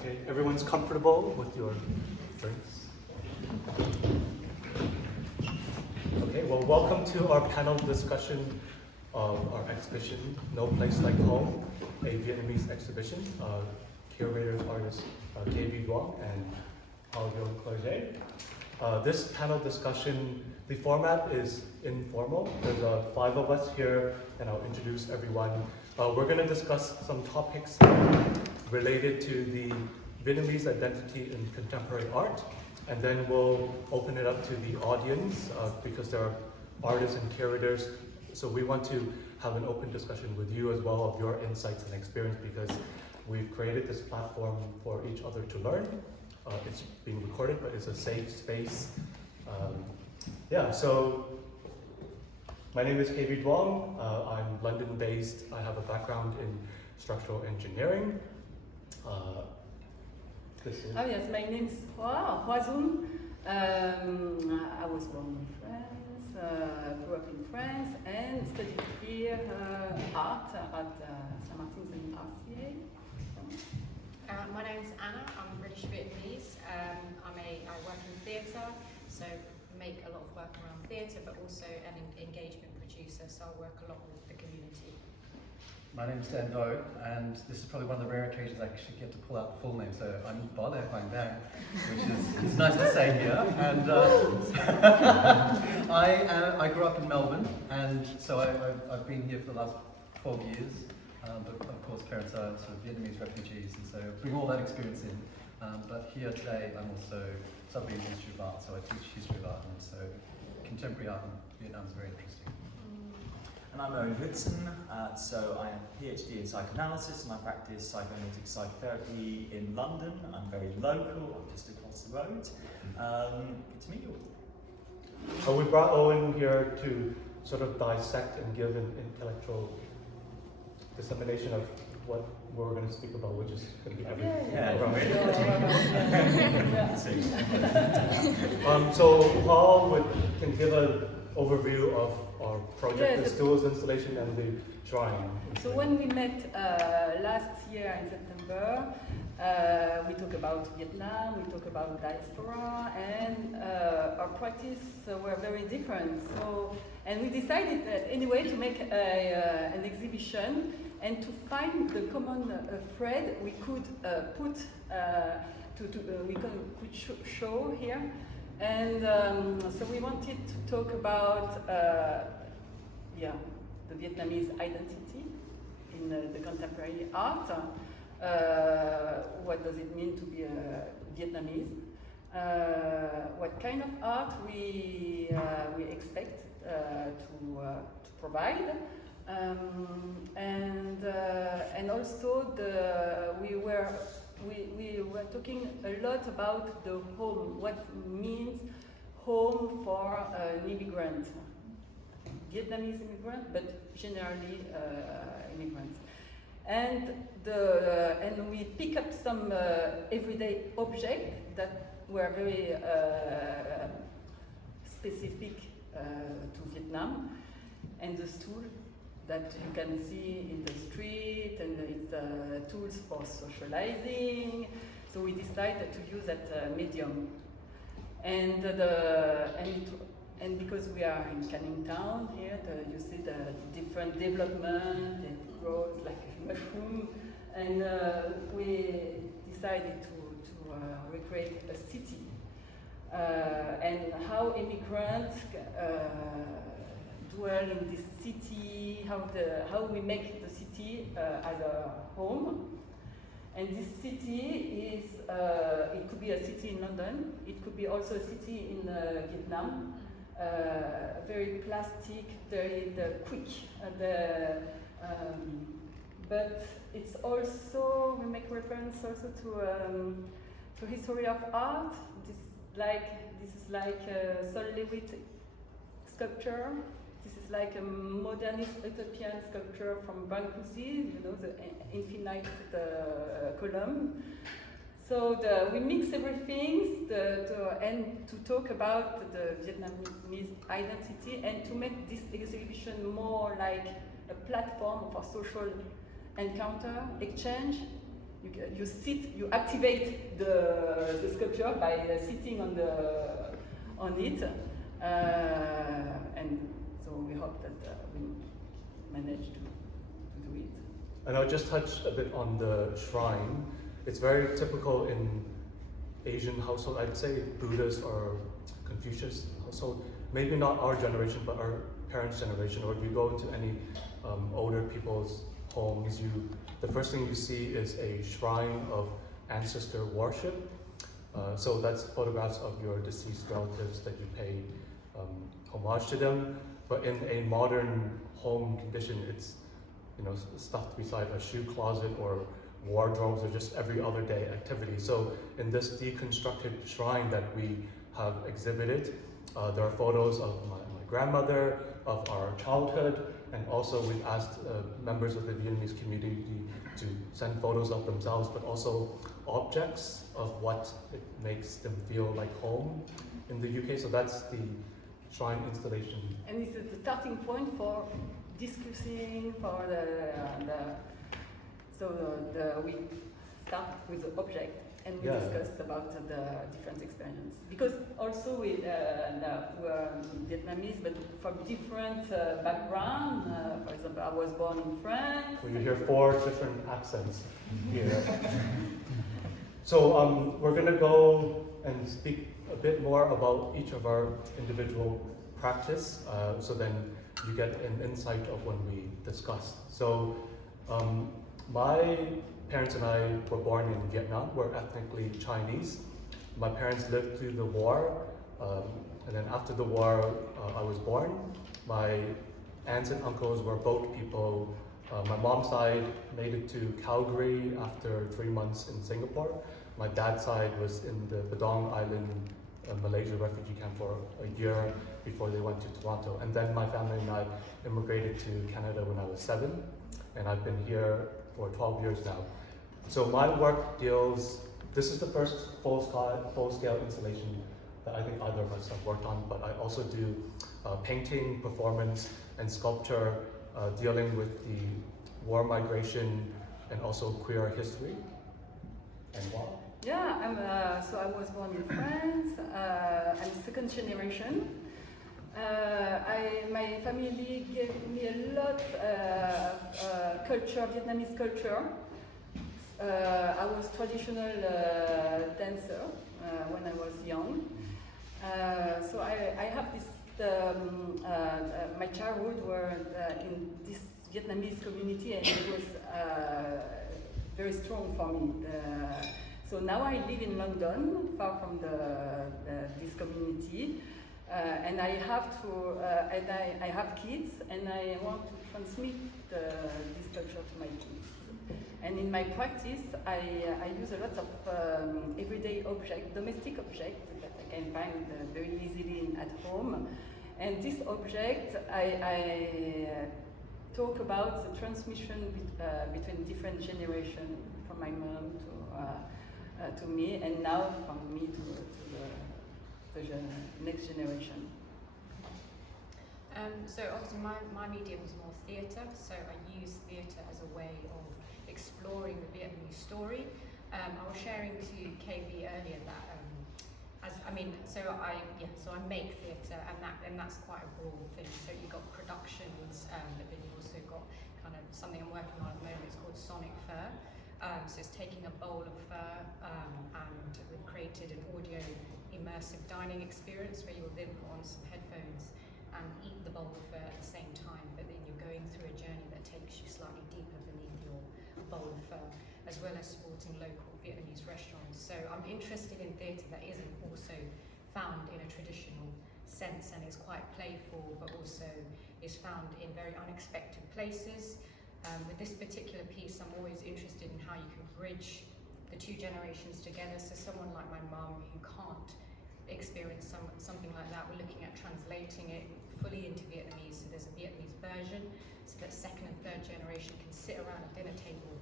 Okay, everyone's comfortable with your drinks? Okay, well, welcome to our panel discussion of our exhibition, No Place Like Home, a Vietnamese exhibition. Curators, artists Duong and Clerget. This panel discussion, the format is informal. There's 5 of us here, and I'll introduce everyone. We're going to discuss some topics related to the Vietnamese identity in contemporary art, and then we'll open it up to the audience because there are artists and curators. So we want to have an open discussion with you as well of your insights and experience, because we've created this platform for each other to learn. It's being recorded, but it's a safe space. So my name is Duong. I'm London-based. I have a background in structural engineering. Yes, my name is Hoa Dung. I was born in France, grew up in France, and studied here art at Saint-Martin's in RCA. My name's Anna. I'm British Vietnamese. I work in theatre, so make a lot of work around theatre, but also an engagement producer, so I work a lot with the community. My name's Dan Vo, and this is probably one of the rare occasions I actually get to pull out the full name, so I'm Bale Hoang Dang, which is nice to say here. And I grew up in Melbourne, and so I've been here for the last 12 years. But of course, parents are sort of Vietnamese refugees, and so bring all that experience in. But here today, I'm also studying history of art, so I teach history of art, and so contemporary art in Vietnam is very interesting. And I'm Owen Hewitson, so I am a PhD in psychoanalysis, and I practice psychoanalytic psychotherapy in London. I'm very local, I'm just across the road. Good to meet you all. So we brought Owen here to sort of dissect and give an intellectual dissemination of what we're going to speak about, which is going to be everything. So Paul can give an overview of our project, the Stools installation and the drawing. So when we met last year in September, we talked about Vietnam, we talked about diaspora, and our practice were very different. And we decided that anyway to make an exhibition and to find the common thread we could show here. And so we wanted to talk about the Vietnamese identity in the contemporary art. What does it mean to be a Vietnamese? What kind of art we expect to provide, and also we were talking a lot about the home. What means home for an immigrant, Vietnamese immigrant, but generally immigrants. And we pick up some everyday objects that were very specific to Vietnam, and the stool that you can see in the street, and it's tools for socializing. So we decided to use that medium, and because we are in Canning Town here, you see the different development, it grows like a mushroom, and we decided to recreate a city, and how immigrants dwell in this city, how we make the city as a home. And this city is, it could be a city in London, it could be also a city in Vietnam, very plastic, very quick, but it's also, we make reference also to history of art. This is like a Solid sculpture. This is like a modernist utopian sculpture from Brancusi, the infinite column. So we mix everything to talk about the Vietnamese identity and to make this exhibition more like a platform for social encounter, exchange, you sit, you activate the sculpture by sitting on it, and so we hope that we manage to do it. And I'll just touch a bit on the shrine. It's very typical in Asian household, I'd say Buddhist or Confucius household. Maybe not our generation, but our parents' generation, or if you go into any older people's homes, the first thing you see is a shrine of ancestor worship. So that's photographs of your deceased relatives that you pay homage to them. But in a modern home condition, it's stuffed beside a shoe closet or wardrobes or just every other day activity. So in this deconstructed shrine that we have exhibited, there are photos of my grandmother, of our childhood, and also we've asked members of the Vietnamese community to send photos of themselves, but also objects of what it makes them feel like home in the UK. So that's the shrine installation. And it's the starting point for discussing, for we start with the object and we discuss about the different experiences. Because also we're Vietnamese, but from different background. For example, I was born in France. Well, you hear 4 different accents here. So we're going to go and speak a bit more about each of our individual practice, so then you get an insight of when we discuss. So my parents and I were born in Vietnam. We're ethnically Chinese. My parents lived through the war, and then after the war, I was born. My aunts and uncles were boat people. My mom's side made it to Calgary after 3 months in Singapore. My dad's side was in the Dung Island, Malaysia refugee camp for a year before they went to Toronto. And then my family and I immigrated to Canada when I was 7, and I've been here for 12 years now. So my work this is the first full-scale installation that I think either of us have worked on, but I also do painting, performance, and sculpture dealing with the war migration and also queer history. And what? Yeah, so I was born in France. I'm second generation. My family gave me a lot of culture, Vietnamese culture. I was traditional dancer when I was young. So I have this, my childhood were in this Vietnamese community, and it was very strong for me. So now I live in London, far from this community. And I have to, I have kids, and I want to transmit this culture to my kids. And in my practice, I use a lot of everyday objects, domestic objects that I can find very easily at home. And this object, I talk about the transmission between different generations, from my mom to me, and now from me to the next generation. So obviously my medium is more theatre, so I use theatre as a way of exploring the Vietnamese story. I was sharing to KB earlier that so I make theatre, and that's quite a broad thing. So you've got productions, but then you also got kind of something I'm working on at the moment. It's called Sonic Fur. So it's taking a bowl of fur, and we've created an audio immersive dining experience where you will then put on some headphones and eat the bowl of fur at the same time, but then you're going through a journey that takes you slightly deeper beneath your bowl of fur, as well as supporting local Vietnamese restaurants. So I'm interested in theatre that isn't also found in a traditional sense and is quite playful, but also is found in very unexpected places. With this particular piece, I'm always interested in how you can bridge the 2 generations together. So someone like my mum who can't experience something like that, we're looking at translating it fully into Vietnamese. So there's a Vietnamese version, so that 2nd and 3rd generation can sit around a dinner table,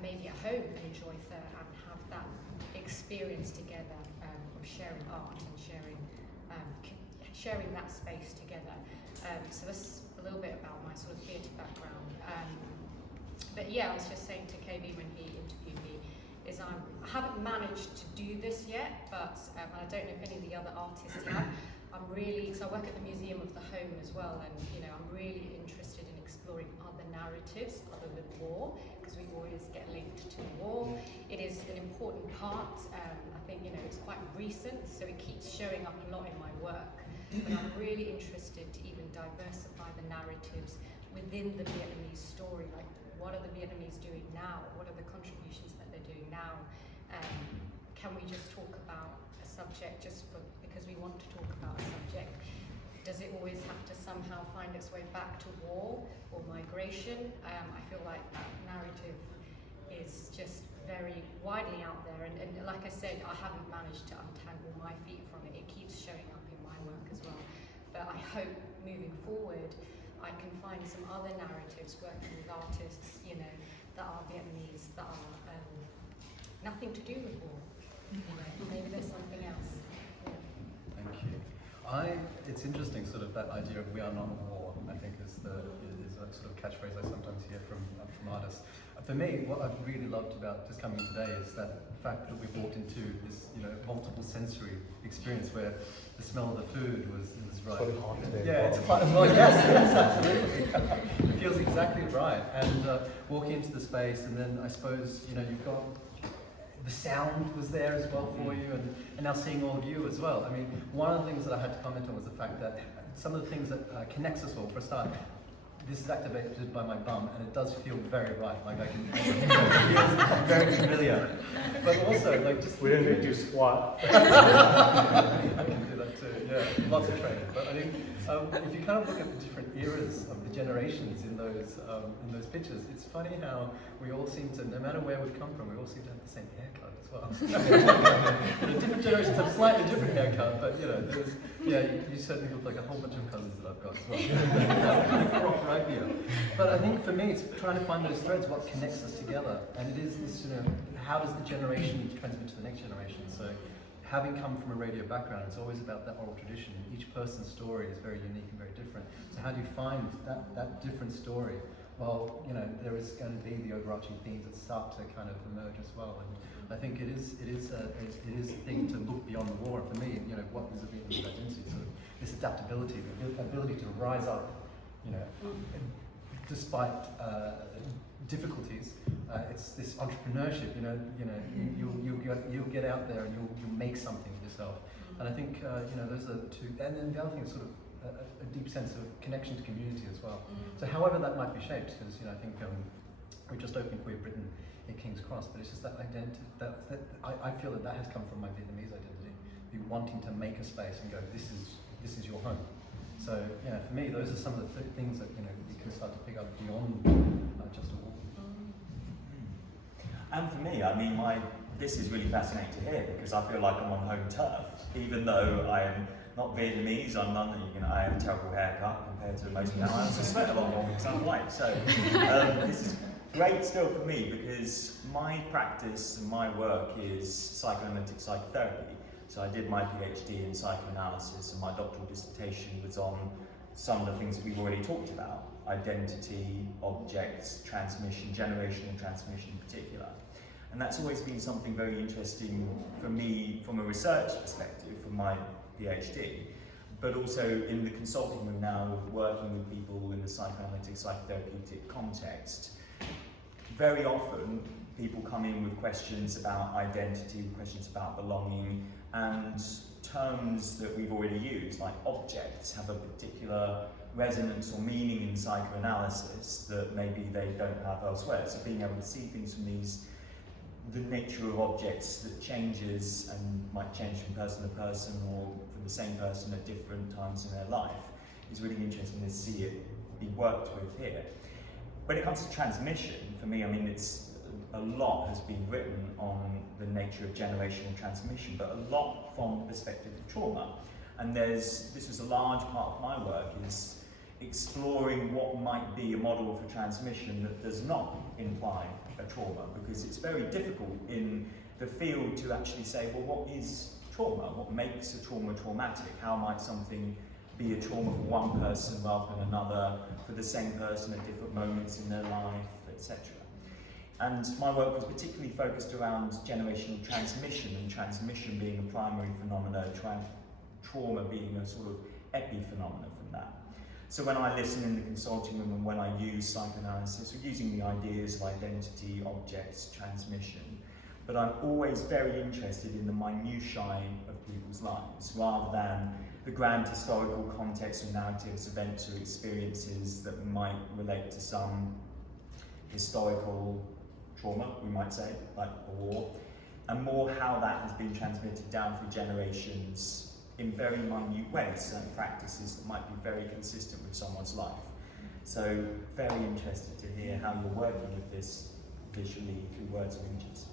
maybe at home, and enjoy Pho and have that experience together of sharing art and sharing that space together. So that's a little bit about my sort of theatre background. But yeah, I was just saying to KB when he interviewed me, is I haven't managed to do this yet, but I don't know if any of the other artists have. I'm really, so I work at the Museum of the Home as well, and I'm really interested in exploring other narratives other than war, because we always get linked to the war. It is an important part. I think it's quite recent, so it keeps showing up a lot in my work. But I'm really interested to even diversify the narratives within the Vietnamese story. Like, what are the Vietnamese doing now? What are the contributions that they're doing now? Can we just talk about a subject because we want to talk about a subject? Does it always have to somehow find its way back to war or migration? I feel like that narrative is just very widely out there, and like I said, I haven't managed to untangle my feet from it. It keeps showing up in my work as well. But I hope moving forward I can find some other narratives working with artists, that are Vietnamese, that are nothing to do with war. Maybe there's something else. Yeah. Thank you. It's interesting, sort of that idea of we are not at war, I think is a sort of catchphrase I sometimes hear from artists. For me, what I've really loved about just coming today is that fact that we've walked into this, multiple sensory experience where the smell of the food was right. It's quite hot today. Yeah, it's quite well. Yes, absolutely. It feels exactly right. And walking into the space, and then I suppose you've got the sound was there as well for you, and now seeing all of you as well. I mean, one of the things that I had to comment on was the fact that some of the things that connects us all, for a start, this is activated by my bum, and it does feel very right. Like it feels very familiar. But also, just We didn't make you squat. I can do that too. Yeah, lots of training. But I think if you kind of look at the different eras of the generations in those pictures, it's funny how we all seem to, no matter where we've come from, we all seem to have the same haircut as well. Different generations have slightly different haircut, but you certainly look like a whole bunch of cousins that I've got as well. Kind of crop right here. But I think for me, it's trying to find those threads, what connects us together, and it is this, how does the generation transmit to the next generation? So, having come from a radio background, it's always about that oral tradition. Each person's story is very unique and very different. So how do you find that different story? Well, there is going to be the overarching themes that start to kind of emerge as well. And I think it is a thing to look beyond the war. For me, what is a Vietnamese identity? So this adaptability, the ability to rise up, despite difficulties. It's this entrepreneurship. You'll get out there and you'll make something of yourself. And I think those are the two. And then the other thing is sort of a deep sense of connection to community as well. So however that might be shaped, because I think we just opened Queer Britain in King's Cross, but it's just that identity. That I feel that has come from my Vietnamese identity. You wanting to make a space and go, this is your home. So for me, those are some of the things that you can start to pick up beyond just a wall. And for me, I mean, this is really fascinating to hear, because I feel like I'm on home turf, even though I am not Vietnamese. I'm none. I have a terrible haircut compared to most people. I also sweat a lot more because I'm white. So this is great still for me, because my practice and my work is psychoanalytic psychotherapy. So I did my PhD in psychoanalysis, and my doctoral dissertation was on some of the things that we've already talked about: identity, objects, transmission, generational transmission in particular. And that's always been something very interesting for me from a research perspective, from my PhD, but also in the consulting room now, working with people in the psychoanalytic, psychotherapeutic context. Very often, people come in with questions about identity, questions about belonging, and terms that we've already used, like objects, have a particular resonance or meaning in psychoanalysis that maybe they don't have elsewhere. So being able to see things from the nature of objects that changes and might change from person to person, or from the same person at different times in their life, is really interesting to see it be worked with here. When it comes to transmission, for me, I mean, a lot has been written on the nature of generational transmission, but a lot from the perspective of trauma. And this was a large part of my work, is exploring what might be a model for transmission that does not imply a trauma, because it's very difficult in the field to actually say, well, what is trauma? What makes a trauma traumatic? How might something be a trauma for one person rather than another, for the same person at different moments in their life, etc. And my work was particularly focused around generational transmission, and transmission being a primary phenomenon, trauma being a sort of epiphenomenon from that. So when I listen in the consulting room and when I use psychoanalysis, we're using the ideas of identity, objects, transmission, but I'm always very interested in the minutiae of people's lives, rather than the grand historical context and narratives, events or experiences that might relate to some historical trauma, we might say, like a war, and more how that has been transmitted down through generations in very minute ways, certain practices that might be very consistent with someone's life. So very interested to hear how you're working with this visually through words and images.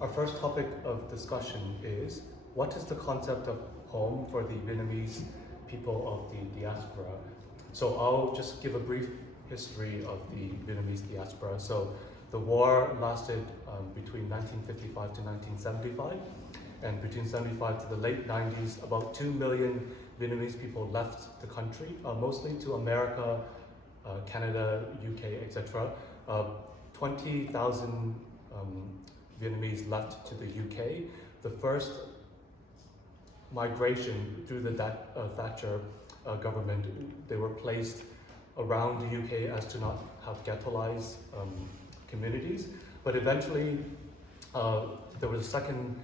Our first topic of discussion is, what is the concept of home for the Vietnamese people of the diaspora? So I'll just give a brief history of the Vietnamese diaspora. So the war lasted between 1955 to 1975, and between 75 to the late 90s, about 2 million Vietnamese people left the country, mostly to America, Canada, UK, etc. 20,000 Vietnamese left to the UK. The first migration through the Thatcher government, they were placed around the UK as to not have ghettoized communities. But eventually, there was a second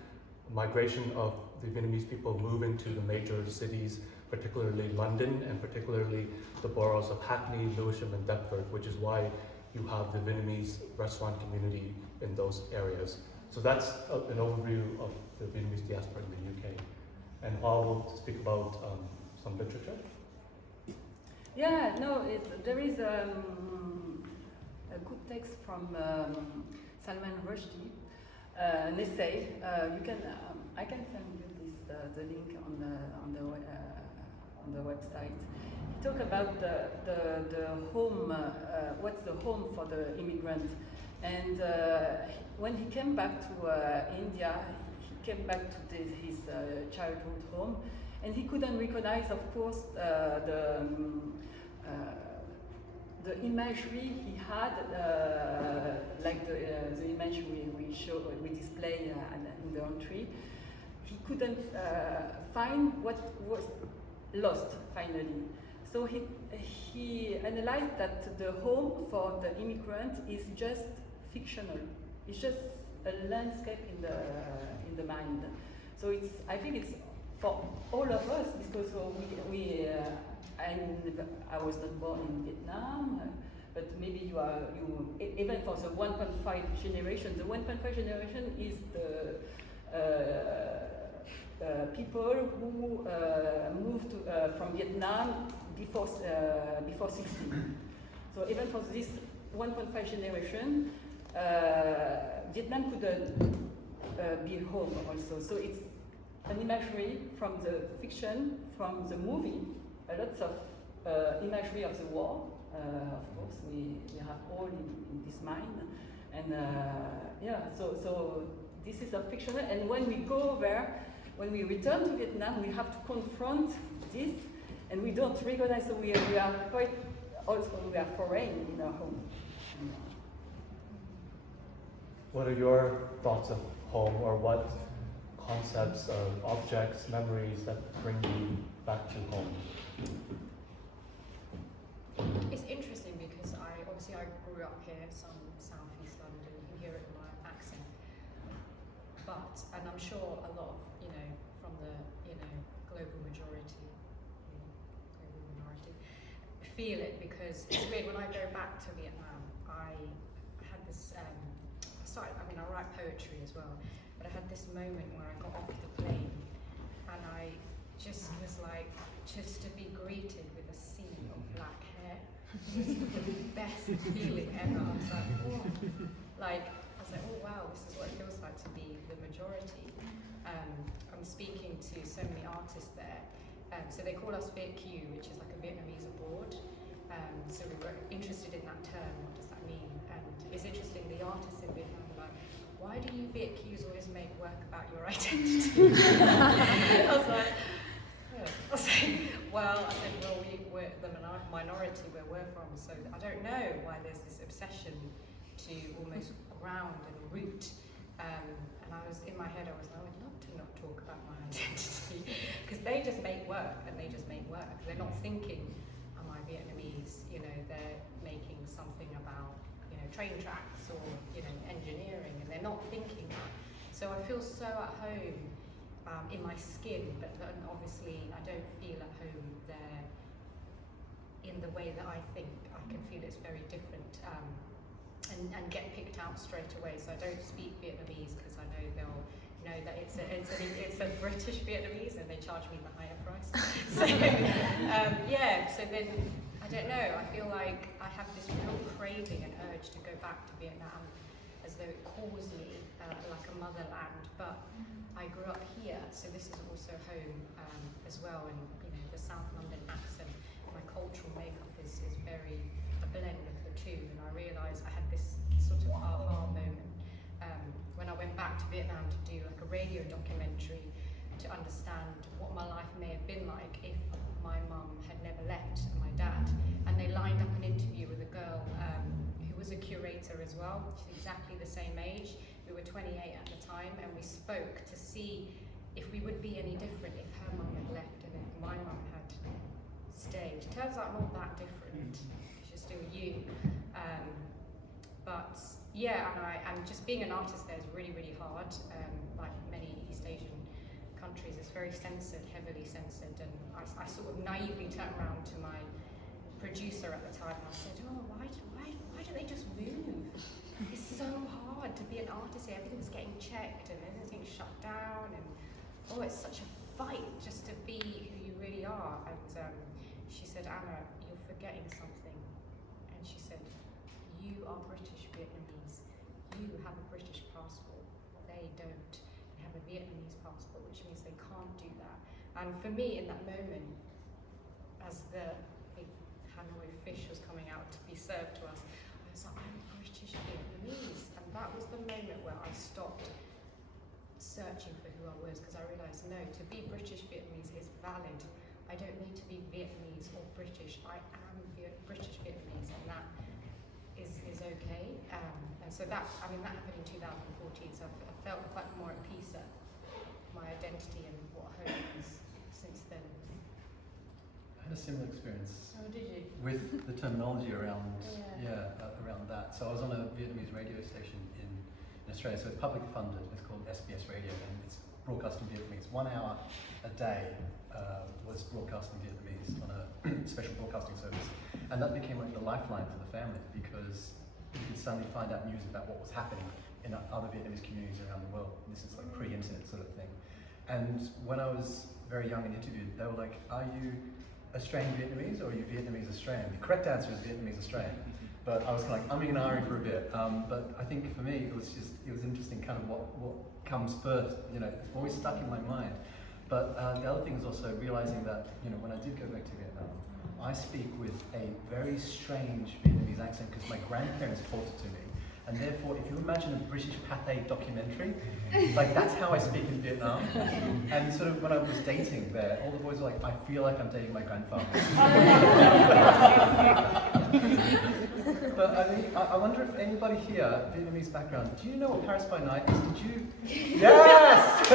migration of the Vietnamese people moving to the major cities, particularly London, and particularly the boroughs of Hackney, Lewisham, and Deptford, which is why you have the Vietnamese restaurant community in those areas. So that's an overview of the Vietnamese diaspora in the UK. And Hoa will speak about some literature. Yeah, no, there is a good text from Salman Rushdie, an essay. I can send you the link on the website. He talk about the home. What's the home for the immigrant? And when he came back to India, he came back to his childhood home, and he couldn't recognize, of course, the imagery he had, like the image we display in the entry. He couldn't find what was lost finally. So he analyzed that the home for the immigrant is just fictional. It's just a landscape in the mind. So I think it's for all of us, because I was not born in Vietnam, but maybe even for the 1.5 generation. The 1.5 generation is the people who moved from Vietnam before 60. So even for this 1.5 generation, Vietnam couldn't be home also. So it's an imagery from the fiction, from the movie, lots of imagery of the war. Of course, we have all in this mind, and so this is a fictional. And when we go there, when we return to Vietnam, we have to confront this, and we don't recognize. So we are quite also we are foreign in our home. What are your thoughts of home, or what concepts, objects, memories that bring you back to home? It's interesting because I grew up here, some southeast London. You can hear it in my accent. And I'm sure a lot of from the global minority feel it, because it's weird when I go back to Vietnam. I had this. I write poetry as well, but I had this moment where I got off the plane and I just was like, just to be greeted with a sea of black hair was the best feeling ever. I was like, oh wow, this is what it feels like to be the majority. I'm speaking to so many artists there. So they call us Viet Q, which is like a Vietnamese abroad. So we were interested in that term. What does that mean? And it's interesting, the artists in Vietnam are like, why do you Viet Qs always make work about your identity? I was like, well, we're the minority where we're from, so I don't know why there's this obsession to almost ground and root. And I was in my head, I was like, I would love to not talk about my identity, because they just make work, and they just make work. They're not thinking, am I Vietnamese? You know, they're making something about, you know, train tracks or, you know, engineering, and they're not thinking that. So I feel so at home in my skin, but then obviously I don't feel at home there in the way that I think. I can feel it's very different. And get picked out straight away. So I don't speak Vietnamese because I know they'll know that it's a British Vietnamese, and they charge me the higher price. So yeah. So then I don't know. I feel like I have this real craving and urge to go back to Vietnam, as though it calls me like a motherland. But I grew up here, so this is also home as well. And you know, the South London accent, my cultural makeup is very a blend of the two. And I realised I had this sort of aha moment when I went back to Vietnam to do like a radio documentary to understand what my life may have been like if my mum had never left and my dad. And they lined up an interview with a girl who was a curator as well. She's exactly the same age. We were 28 at the time, and we spoke to see if we would be any different if her mum had left and if my mum had stayed. It turns out I'm not that different. She's still you. But yeah, and just being an artist there is really, really hard. Like many East Asian countries, it's very censored, heavily censored. And I sort of naively turned around to my producer at the time and I said, oh, why do they just move? It's so hard to be an artist here. Everything's getting checked and everything's shut down. And oh, it's such a fight just to be who you really are. And she said, Anna, you're forgetting something. And she said, you are British Vietnamese. You have a British passport. They don't. They have a Vietnamese passport, which means they can't do that. And for me, in that moment, as the big Hanoi fish was coming out to be served to us, I was like, I'm British Vietnamese. And that was the moment where I stopped searching for who I was, because I realised, no, to be British Vietnamese is valid. I don't need to be Vietnamese or British. I am British Vietnamese, and that is okay. And so that happened in 2014, so I felt quite more at peace at my identity and what home is since then. I had a similar experience. Oh, did you? With the terminology around around that. So I was on a Vietnamese radio station in Australia, so it's publicly funded. It's called SBS Radio, and it's broadcasting Vietnamese. 1 hour a day was broadcasting Vietnamese on a special broadcasting service, and that became like the lifeline for the family, because you could suddenly find out news about what was happening in other Vietnamese communities around the world. This is like pre-internet sort of thing. And when I was very young and interviewed, they were like, are you Australian Vietnamese or are you Vietnamese Australian? The correct answer is Vietnamese Australian. But I was kind of like umming and ahhing for a bit. But I think for me, it was interesting kind of what comes first, you know, it's always stuck in my mind. But the other thing is also realizing that, you know, when I did go back to Vietnam, I speak with a very strange Vietnamese accent because my grandparents taught it to me. And therefore, if you imagine a British Pathé documentary, like that's how I speak in Vietnam. And sort of when I was dating there, all the boys were like, I feel like I'm dating my grandfather. But I mean, I wonder if anybody here, Vietnamese background, do you know what Paris by Night is? Did you? Yes!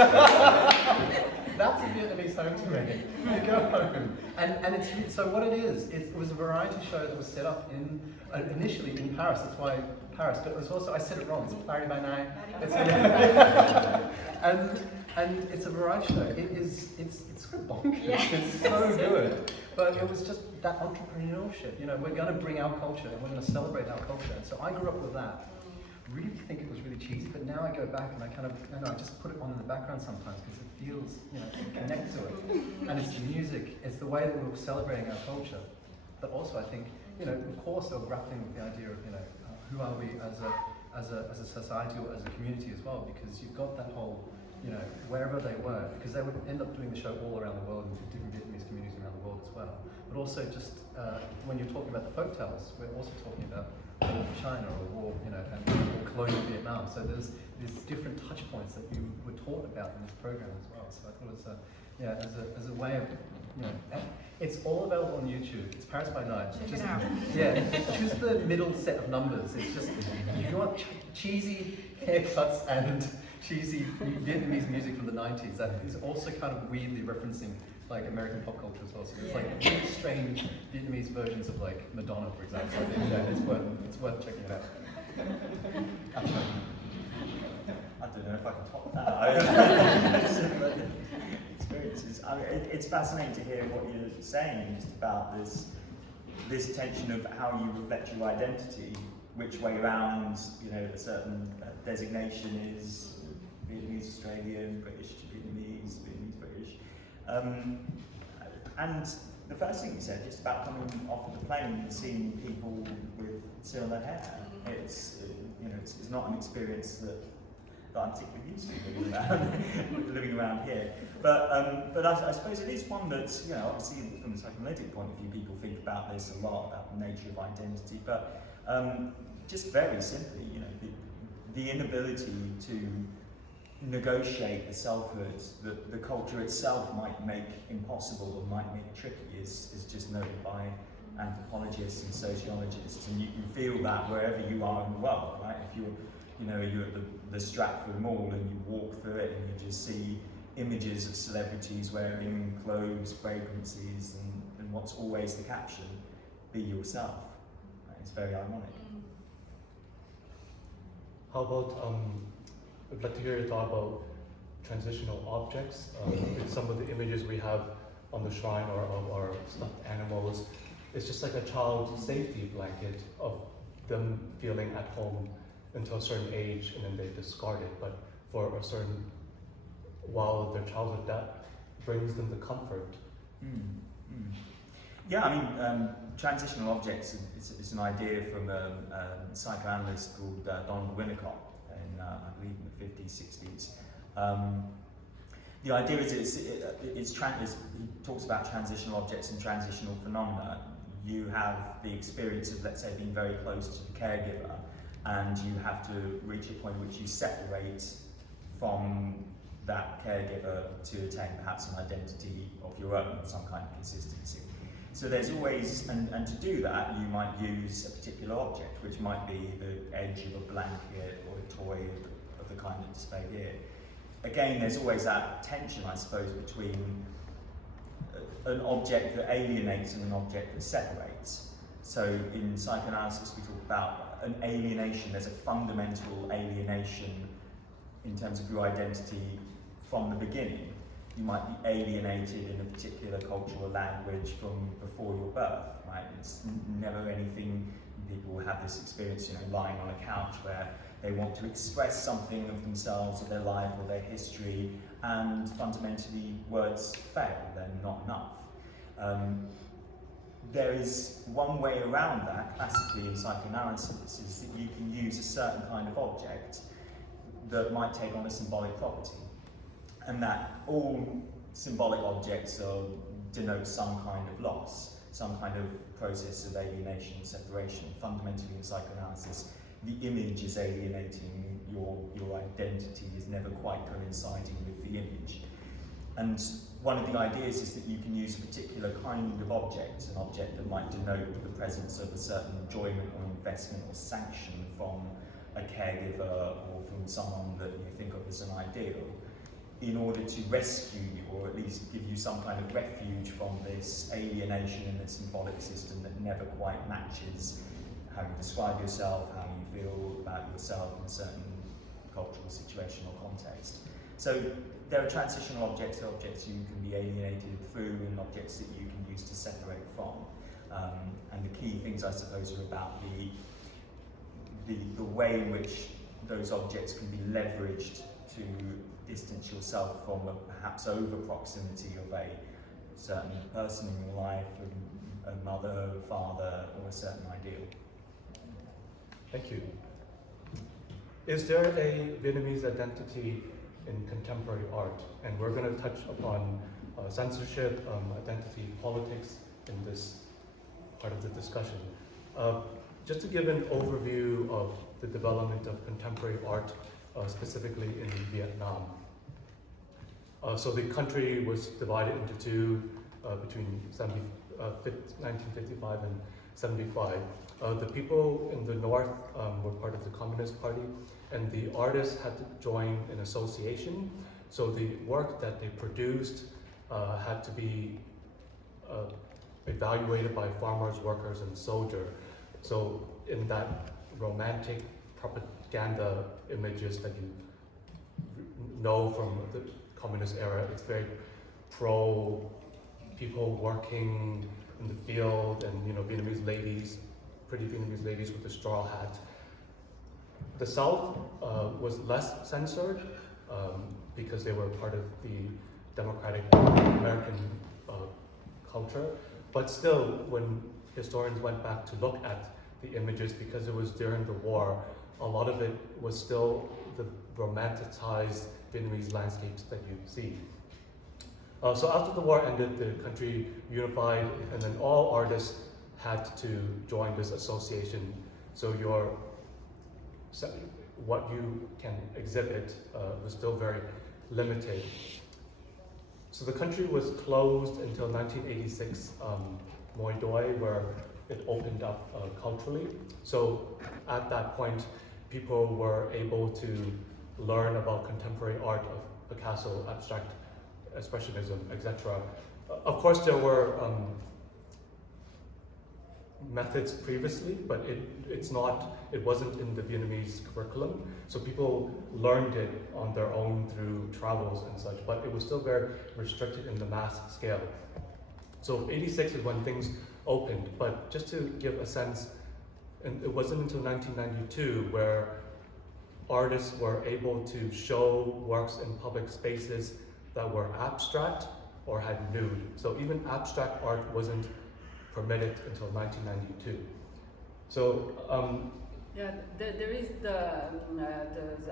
That's a Vietnamese home to me. You go home. And it's, so what it is, it was a variety show that was set up in, initially in Paris, that's why Paris, but it was also, I said it wrong, it's Paris by Night. And it's a variety show. It's so bonkers, yes. It's so good. But it was just that entrepreneurship, you know, we're going to bring our culture and we're going to celebrate our culture. And so I grew up with that. Really think it was really cheesy, but now I go back and I kind of, I just put it on in the background sometimes because it feels, you know, you connect to it. And it's the music, it's the way that we're celebrating our culture. But also I think, you know, of course they're grappling with the idea of, you know, who are we as a society or as a community as well, because you've got that whole, you know, wherever they were, because they would end up doing the show all around the world in different Vietnamese communities around the world as well. But also just when you're talking about the folktales, we're also talking about China or war, or colonial Vietnam. So there's different touch points that you were taught about in this program as well. So I thought it's as a way of, it's all available on YouTube. It's Paris by Night. Check it out. Yeah, choose the middle set of numbers. It's just, if you want cheesy haircuts and cheesy Vietnamese music from the 90s, that is also kind of weirdly referencing like American pop culture as well. So it's like really strange Vietnamese versions of like Madonna, for example. So I think it's worth checking it out. I don't know if I can top that. Experiences. I mean, it's fascinating to hear what you're saying just about this tension of how you reflect your identity, which way around, a certain designation is Vietnamese, Australian, British, Vietnamese, British. And the first thing you said, just about coming off of the plane and seeing people with similar hair, it's not an experience that I'm particularly used to living around here. But I suppose it is one that, obviously from a psychoanalytic point of view, people think about this a lot, about the nature of identity, but just very simply, the inability to negotiate the selfhood that the culture itself might make impossible or might make tricky is just noted by anthropologists and sociologists, and you can feel that wherever you are in the world, right? If you're at the Stratford Mall and you walk through it and you just see images of celebrities wearing clothes, fragrances, and what's always the caption, be yourself. Right? It's very ironic. How about, I'd like to hear your thought about transitional objects. Some of the images we have on the shrine or of our stuffed animals, it's just like a child's safety blanket of them feeling at home until a certain age, and then they discard it. But for a certain while of their childhood, that brings them the comfort. Yeah, I mean, transitional objects is an idea from a psychoanalyst called Dung in, I believe, in the 50s, 60s. The idea is he talks about transitional objects and transitional phenomena. You have the experience of, let's say, being very close to the caregiver, and you have to reach a point which you separate from that caregiver to attain perhaps an identity of your own, some kind of consistency. So there's always, and to do that, you might use a particular object, which might be the edge of a blanket or a toy of the kind that's displayed here. Again, there's always that tension, I suppose, between an object that alienates and an object that separates. So in psychoanalysis, we talk about an alienation. There's a fundamental alienation in terms of your identity from the beginning. You might be alienated in a particular cultural language from before your birth, right? It's never anything, people will have this experience, lying on a couch where they want to express something of themselves or their life or their history, and fundamentally words fail, they're not enough. There is one way around that, classically in psychoanalysis, is that you can use a certain kind of object that might take on a symbolic property, and that all symbolic objects denote some kind of loss, some kind of process of alienation, separation. Fundamentally in psychoanalysis, the image is alienating, your identity is never quite coinciding with the image. And one of the ideas is that you can use a particular kind of object, an object that might denote the presence of a certain enjoyment or investment or sanction from a caregiver or from someone that you think of as an ideal, in order to rescue you, or at least give you some kind of refuge from this alienation in the symbolic system that never quite matches how you describe yourself, how you feel about yourself in a certain cultural situation or context. So there are transitional objects, objects you can be alienated through, and objects that you can use to separate from. And the key things, I suppose, are about the way in which those objects can be leveraged to distance yourself from a perhaps over proximity of a certain person in your life, a mother, a father, or a certain ideal. Thank you. Is there a Vietnamese identity in contemporary art? And we're going to touch upon censorship, identity politics in this part of the discussion. just to give an overview of the development of contemporary art, specifically in Vietnam. So the country was divided into two between 1955 and 75. The people in the north were part of the Communist Party, and the artists had to join an association. So the work that they produced had to be evaluated by farmers, workers, and soldiers. So in that romantic propaganda images that you know from the communist era, it's very pro people working in the field, and Vietnamese ladies, pretty Vietnamese ladies with a straw hat. The South was less censored because they were part of the democratic American culture. But still, when historians went back to look at the images, because it was during the war, a lot of it was still the romanticized Vietnamese landscapes that you see. So after the war ended, the country unified, and then all artists had to join this association. So what you can exhibit was still very limited. So the country was closed until 1986, Moi Doi, where it opened up culturally. So at that point, people were able to learn about contemporary art of Picasso, abstract expressionism, etc. Of course, there were methods previously, but it wasn't in the Vietnamese curriculum. So people learned it on their own through travels and such, but it was still very restricted in the mass scale. So 86 is when things opened, but just to give a sense, and it wasn't until 1992 where artists were able to show works in public spaces that were abstract or had nude. So even abstract art wasn't permitted until 1992. So there is the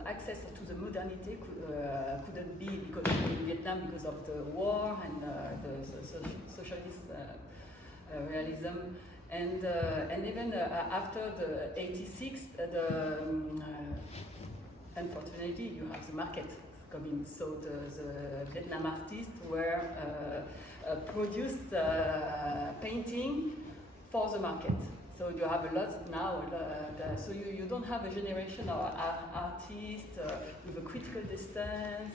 access to the modernity couldn't be because in Vietnam because of the war and the socialist realism, and even after the 86, unfortunately you have the market coming. So the Vietnam artists were produced painting for the market. So you have a lot now. So you don't have a generation of artists with a critical distance,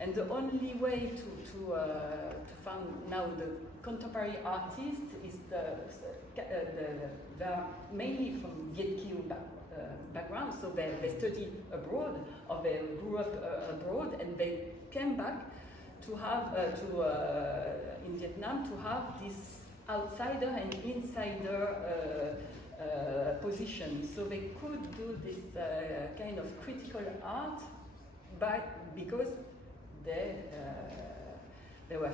and the only way to find now the contemporary artist is they're mainly from Viet Kieu background. So they study abroad or they grew up abroad, and they came back to have in Vietnam to have this outsider and insider position. So they could do this kind of critical art, but because they were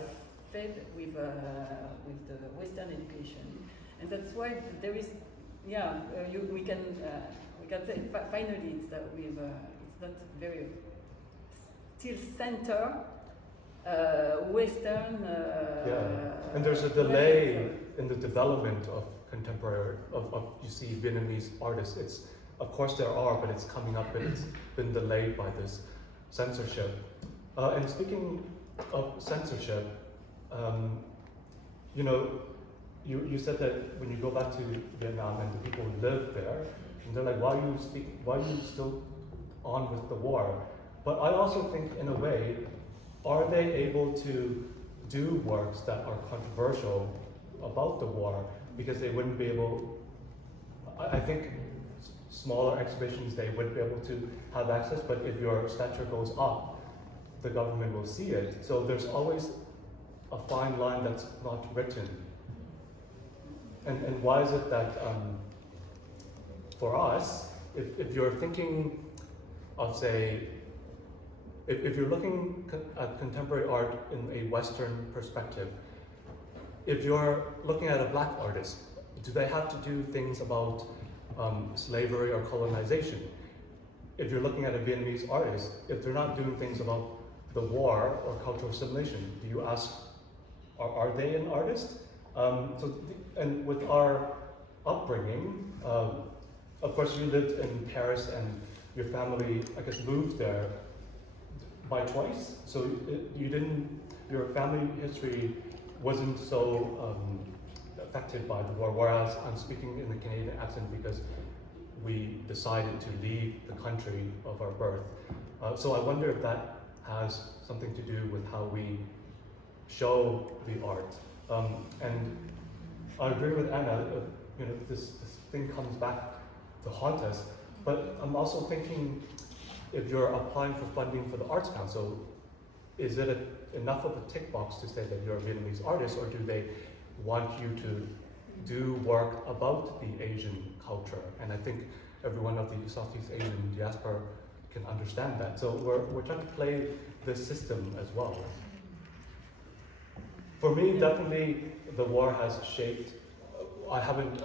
fed with the Western education, and that's why there is, we can say finally it's not very still center. Western. And there's a delay in the development of contemporary of you see Vietnamese artists. It's of course there are, but it's coming up, and it's been delayed by this censorship. And speaking of censorship, you said that when you go back to Vietnam and the people who live there, and they're like, why are you still on with the war? But I also think in a way, are they able to do works that are controversial about the war? Because they wouldn't be able, I think smaller exhibitions they would be able to have access, but if your stature goes up, the government will see it. So there's always a fine line that's not written. And why is it that for us, if you're thinking of, say, if you're looking at contemporary art in a Western perspective, if you're looking at a black artist, do they have to do things about slavery or colonization? If you're looking at a Vietnamese artist, if they're not doing things about the war or cultural assimilation, do you ask, are they an artist? And with our upbringing. Of course, you lived in Paris, and your family, I guess, moved there by choice. So you didn't. Your family history wasn't so affected by the war. Whereas I'm speaking in the Canadian accent because we decided to leave the country of our birth. So I wonder if that has something to do with how we show the art. And I agree with Anna. This thing comes back to haunt us. But I'm also thinking, if you're applying for funding for the Arts Council, is it enough of a tick box to say that you're a Vietnamese artist, or do they want you to do work about the Asian culture? And I think everyone of the Southeast Asian diaspora can understand that. So we're trying to play this system as well. For me, definitely, the war has shaped. I haven't,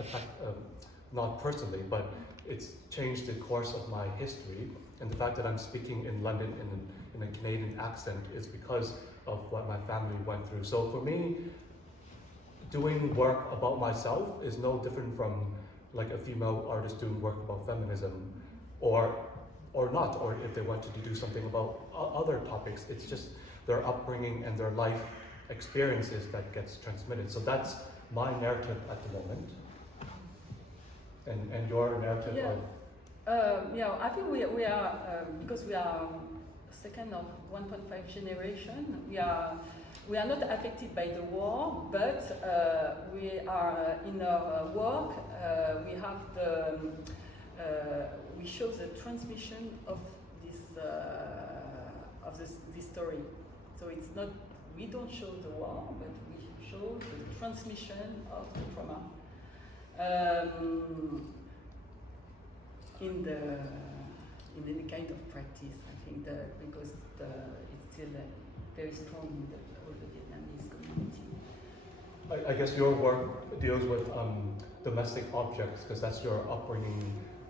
not personally, but it's changed the course of my history. And the fact that I'm speaking in London in a Canadian accent is because of what my family went through. So for me, doing work about myself is no different from like a female artist doing work about feminism, or not, or if they wanted to do something about other topics. It's just their upbringing and their life experiences that gets transmitted. So that's my narrative at the moment. And your narrative of... I think we are, because we are second of 1.5 generation, we are not affected by the war, but we are in our work, we have we show the transmission of this story. So it's not, we don't show the war, but we show the transmission of the trauma. In any kind of practice, I think that because it's still very strong in all the Vietnamese community. I guess your work deals with domestic objects, because that's your upbringing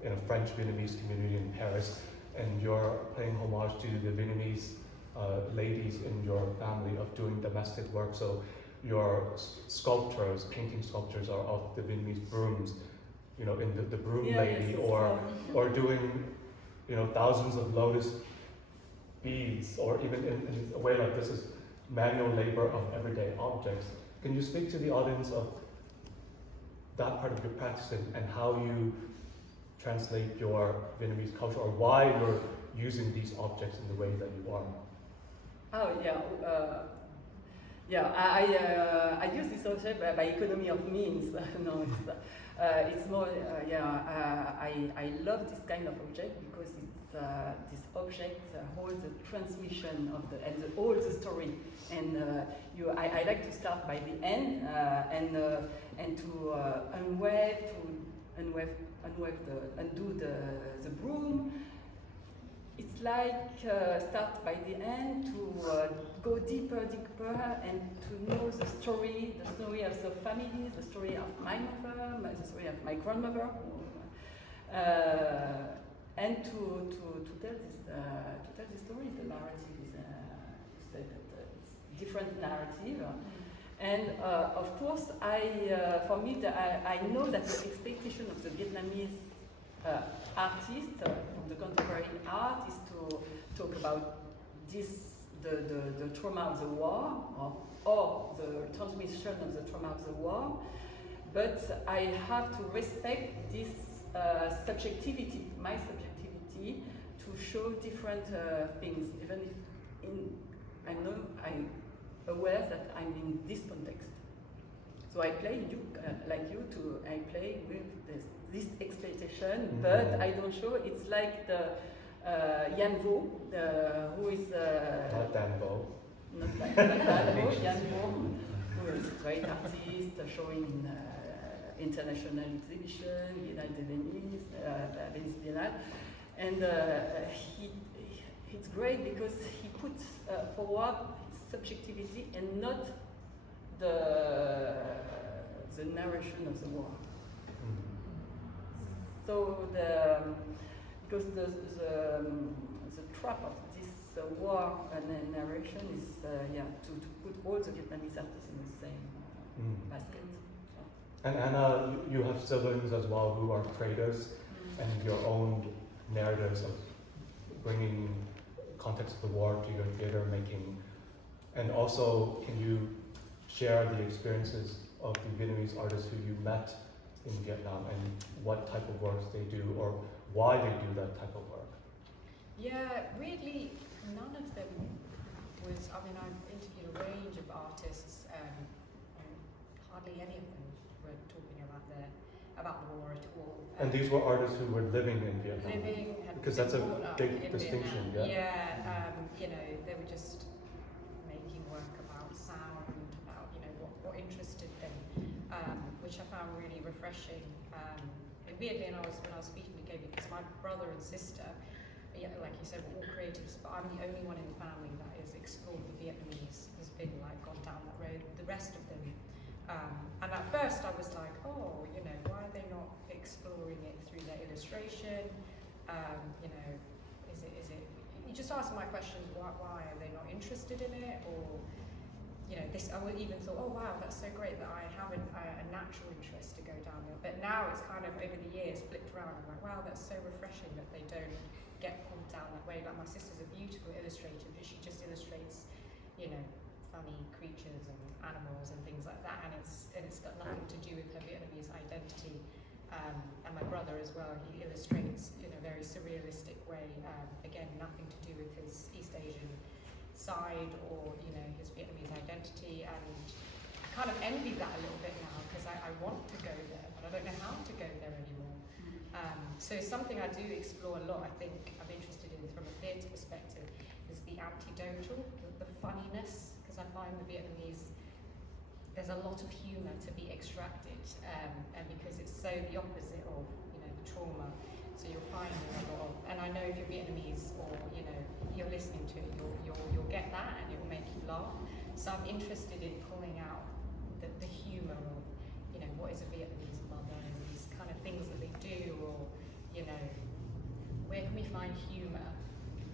in a French Vietnamese community in Paris, and you're paying homage to the Vietnamese ladies in your family of doing domestic work. So your sculptures, painting sculptures, are of the Vietnamese brooms, in the broom lady, or doing, thousands of lotus beads, or even in a way like this is manual labor of everyday objects. Can you speak to the audience of that part of your practice and how you translate your Vietnamese culture, or why you're using these objects in the way that you are? Oh yeah, I use this object by economy of means. No, it's more I love this kind of object because it's this object holds the transmission of all the story, and I like to start by the end and to undo the broom. It's like start by the end to go deeper, and to know the story of the family, the story of my mother, the story of my grandmother, and to tell this story. The narrative is you said that it's different narrative, and of course for me I know that the expectation of the Vietnamese artist from the contemporary art is to talk about the trauma of the war, or the transmission of the trauma of the war, but I have to respect this subjectivity, my subjectivity, to show different things, even if I'm aware that I'm in this context. So I play I play with this exploitation, but I don't show. It's like the Yan Vo, who is not Dan Vo. Not like Dan Vo, Yan Vo, who is a great artist, showing in international exhibition, Biennale de Venise, Venice Biennale, and it's great because he puts forward subjectivity and not the narration of the war. So because the trap of this war and narration is to put all the Vietnamese artists in the same basket. And Anna, you have siblings as well who are creatives, and your own narratives of bringing context of the war to your theater making. And also, can you share the experiences of the Vietnamese artists who you met in Vietnam and what type of works they do or why they do that type of work? Yeah, weirdly, none of them was, I mean, I've interviewed a range of artists, and hardly any of them were talking about the war at all. And these were artists who were living in Vietnam. Living and because that's a brought up big in distinction, Vietnam. yeah? You know, they were just making work about sound, about, you know, what interested them, which I found really refreshing. And weirdly, when I was speaking to Gaby, because my brother and sister, yeah, like you said, we're all creatives, but I'm the only one in the family that has explored the Vietnamese, has been like gone down that road. The rest of them, and at first I was like, oh, you know, why are they not exploring it through their illustration? You know, is it? You just ask my questions. Why are they not interested in it? Or, you know, this. I would even thought, oh wow, that's so great that I have a natural interest to go down there. But now it's kind of over the years flipped around. I'm like, wow, that's so refreshing that they don't get pulled down that way. Like my sister's a beautiful illustrator, but she just illustrates, you know, funny creatures and animals and things like that, and it's got nothing to do with her Vietnamese identity. And my brother as well, he illustrates in a very surrealistic way. Again, nothing to do with his East Asian side or, you know, his Vietnamese identity. And I kind of envy that a little bit now because I want to go there, but I don't know how to go there anymore. So something I do explore a lot, I think I'm interested in from a theatre perspective, is the anecdotal, the funniness, because I find the Vietnamese, there's a lot of humour to be extracted, and because it's so the opposite of, you know, the trauma, so you'll find a lot of, and I know if you're Vietnamese or, you know, you're listening to it, you'll get that and it will make you laugh. So I'm interested in pulling out the humour of, you know, what is a Vietnamese mother and these kind of things that they do, or, you know, where can we find humour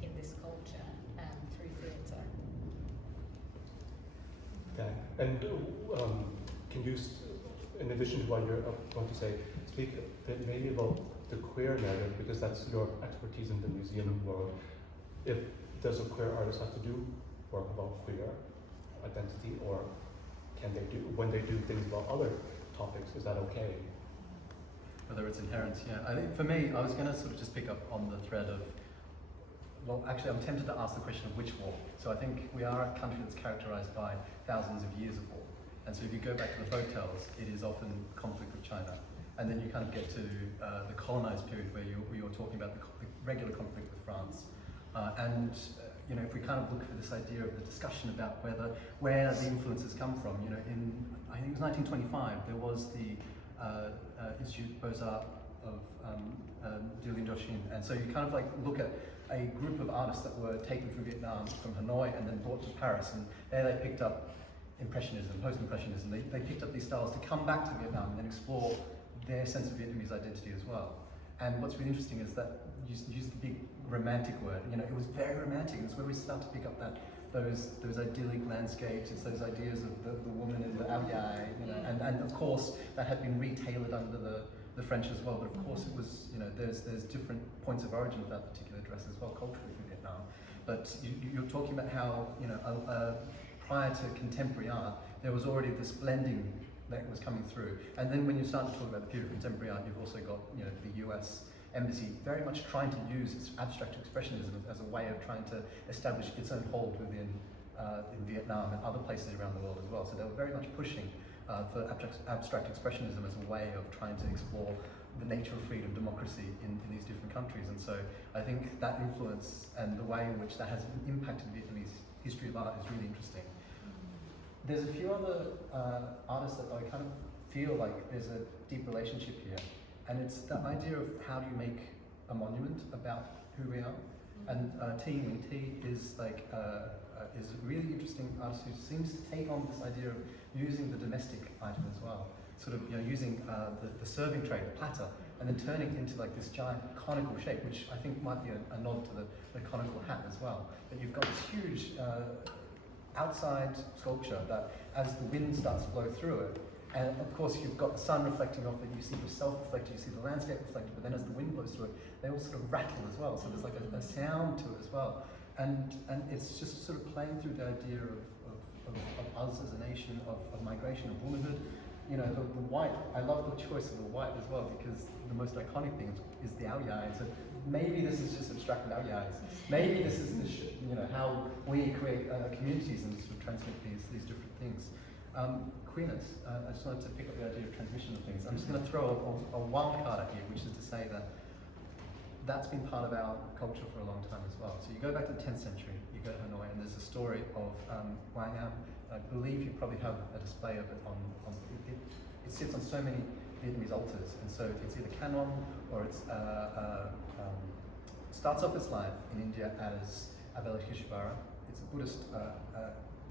in this culture through theatre? Okay. And can you, in addition to what you're going to say, speak a bit maybe about the queer narrative, because that's your expertise in the museum world. Does a queer artist have to do work about queer identity, or can they do, when they do things about other topics, is that okay? Whether it's inherent, yeah. I think for me, I was going to sort of just pick up on the thread of, well, actually I'm tempted to ask the question of which war. So I think we are a country that's characterized by thousands of years of war. And so if you go back to the folktales, it is often conflict with China. And then you kind of get to the colonized period where you're talking about the regular conflict with France. You know, if we kind of look for this idea of the discussion about where the influences come from, you know, I think it was 1925, there was the Institut Beaux-Arts of Duong, and so you kind of like look at a group of artists that were taken from Vietnam, from Hanoi, and then brought to Paris, and there they picked up Impressionism, post-Impressionism. They picked up these styles to come back to Vietnam and then explore their sense of Vietnamese identity as well. And what's really interesting is that you use the big romantic word. You know, it was very romantic. It's where we start to pick up those idyllic landscapes. It's those ideas of the woman in the aoyai, you know, and of course that had been retailored under the French as well. But of course it was, you know, there's different points of origin of that particular dress as well culturally from Vietnam. But you're talking about how, you know, prior to contemporary art, there was already this blending that was coming through. And then when you start to talk about the period of contemporary art, you've also got, you know, the US embassy very much trying to use its abstract expressionism as a way of trying to establish its own hold within in Vietnam and other places around the world as well. So they were very much pushing for abstract expressionism as a way of trying to explore the nature of freedom, democracy in these different countries. And so I think that influence and the way in which that has impacted Vietnamese history of art is really interesting. There's a few other artists that I kind of feel like there's a deep relationship here, and it's the idea of how do you make a monument about who we are. And T is like is a really interesting artist who seems to take on this idea of using the domestic item as well, sort of, you know, using the serving tray, the platter, and then turning it into like this giant conical shape, which I think might be a nod to the conical hat as well. But you've got this huge outside sculpture that, as the wind starts to blow through it, And of course, you've got the sun reflecting off it, you see yourself reflected, you see the landscape reflected, but then as the wind blows through it, they all sort of rattle as well. So there's like a sound to it as well. And it's just sort of playing through the idea of us as a nation, of migration, of womanhood. You know, the white, I love the choice of the white as well, because the most iconic thing is the aoyai. So maybe this is just abstracted aoyais. Maybe this is how we create communities and sort of transmit these different things. Queerness, I just wanted to pick up the idea of transmission of things. I'm just going to throw a wild card at you, which is to say that that's been part of our culture for a long time as well. So you go back to the 10th century, you go to Hanoi, and there's a story of Nguyen. I believe you probably have a display of it on it sits on so many Vietnamese altars, and so it's either canon or it's starts off its life in India as Avalokiteshvara. It's a Buddhist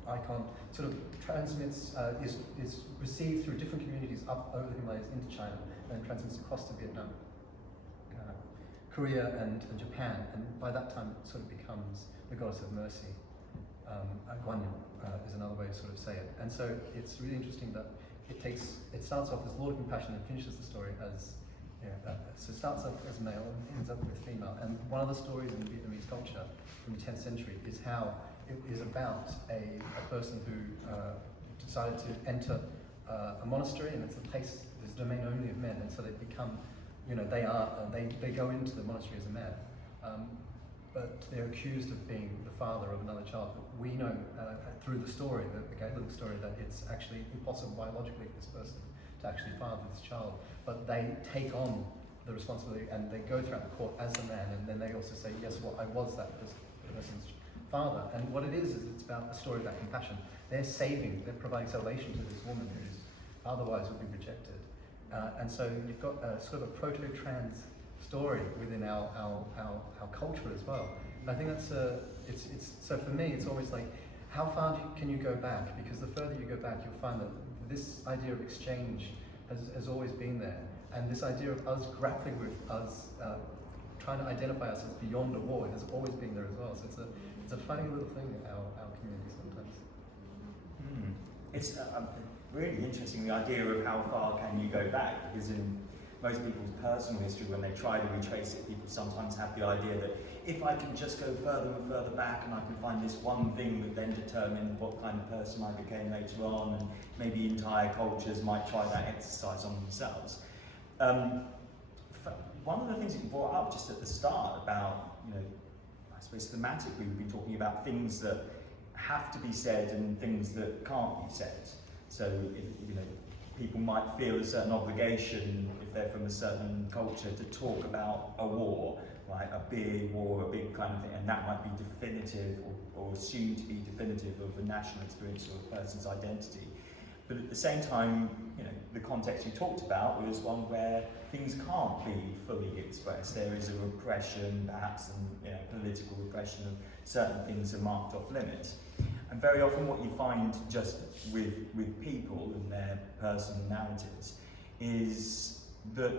icon, sort of transmits, is received through different communities up over the Himalayas into China, and then transmits across to Vietnam, Korea and Japan, and by that time it sort of becomes the goddess of mercy. Nguyen is another way to sort of say it. And so it's really interesting that it starts off as Lord of Compassion and finishes the story as, so it starts off as male and ends up with female. And one of the stories in Vietnamese culture from the 10th century is how it is about a person who decided to enter a monastery, and it's a place, it's a domain only of men, and so they become, they go into the monastery as a man. But they're accused of being the father of another child. But we know through the story, the Gaelic story, that it's actually impossible biologically for this person to actually father this child. But they take on the responsibility and they go throughout the court as a man, and then they also say, yes, well, I was that person's father. And what it is it's about a story about compassion. They're providing salvation to this woman who otherwise would be rejected. And so you've got sort of a proto-trans story within our culture as well. And I think that's so for me it's always like, how far can you go back? Because the further you go back, you'll find that this idea of exchange has always been there, and this idea of us grappling with us trying to identify ourselves beyond a war has always been there as well. So it's a funny little thing in our community sometimes. It's really interesting, the idea of how far can you go back, because in most people's personal history, when they try to retrace it, people sometimes have the idea that if I can just go further and further back and I can find this one thing that then determined what kind of person I became later on, and maybe entire cultures might try that exercise on themselves. One of the things that you brought up just at the start about, I suppose thematically we've been talking about things that have to be said and things that can't be said. So, people might feel a certain obligation if they're from a certain culture to talk about a war, right? A big war, a big kind of thing, and that might be definitive or assumed to be definitive of a national experience or a person's identity. But at the same time, the context you talked about was one where things can't be fully expressed. There is a repression, perhaps, and political repression of certain things are marked off limits. And very often what you find just with people and their personal narratives is that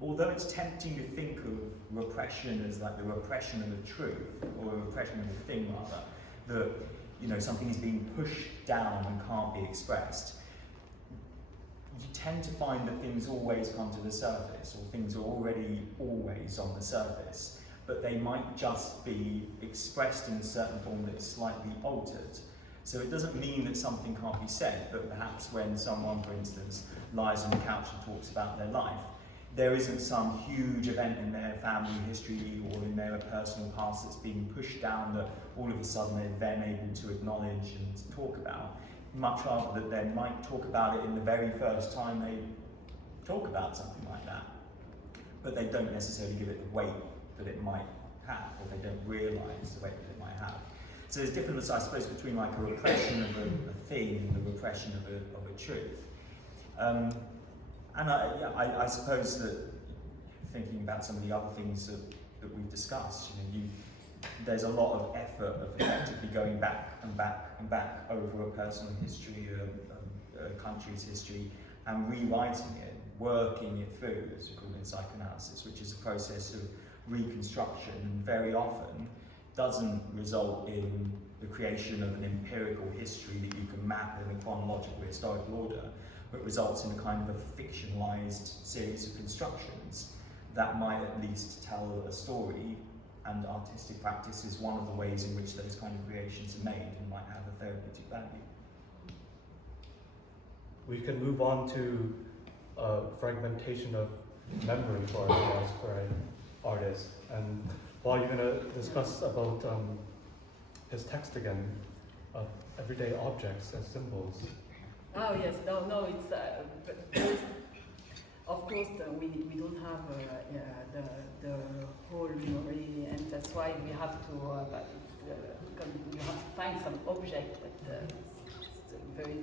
although it's tempting to think of repression as like the repression of the truth, or a repression of a thing rather, that something is being pushed down and can't be expressed, you tend to find that things always come to the surface, or things are already always on the surface, but they might just be expressed in a certain form that's slightly altered. So it doesn't mean that something can't be said, but perhaps when someone, for instance, lies on the couch and talks about their life, there isn't some huge event in their family history or in their personal past that's being pushed down that all of a sudden they're then able to acknowledge and talk about. Much rather that they might talk about it in the very first time they talk about something like that, but they don't necessarily give it the weight that it might have, or they don't realise the weight that it might have. So there's difference, I suppose, between like a repression of a thing and the repression of a truth. And I suppose that thinking about some of the other things that we've discussed, there's a lot of effort of effectively going back and back and back over a personal history, a country's history, and rewriting it, working it through, as we call it in psychoanalysis, which is a process of reconstruction. And very often, doesn't result in the creation of an empirical history that you can map in a chronological historical order, but results in a kind of a fictionalized series of constructions that might at least tell a story, and artistic practice is one of the ways in which those kind of creations are made and might have a therapeutic value. We can move on to fragmentation of memory for a diaspora artist. And while you're going to discuss about his text again, of everyday objects as symbols. Oh yes, no, it's there's, of course we don't have the whole memory, and that's why we have to you have to find some object that it's very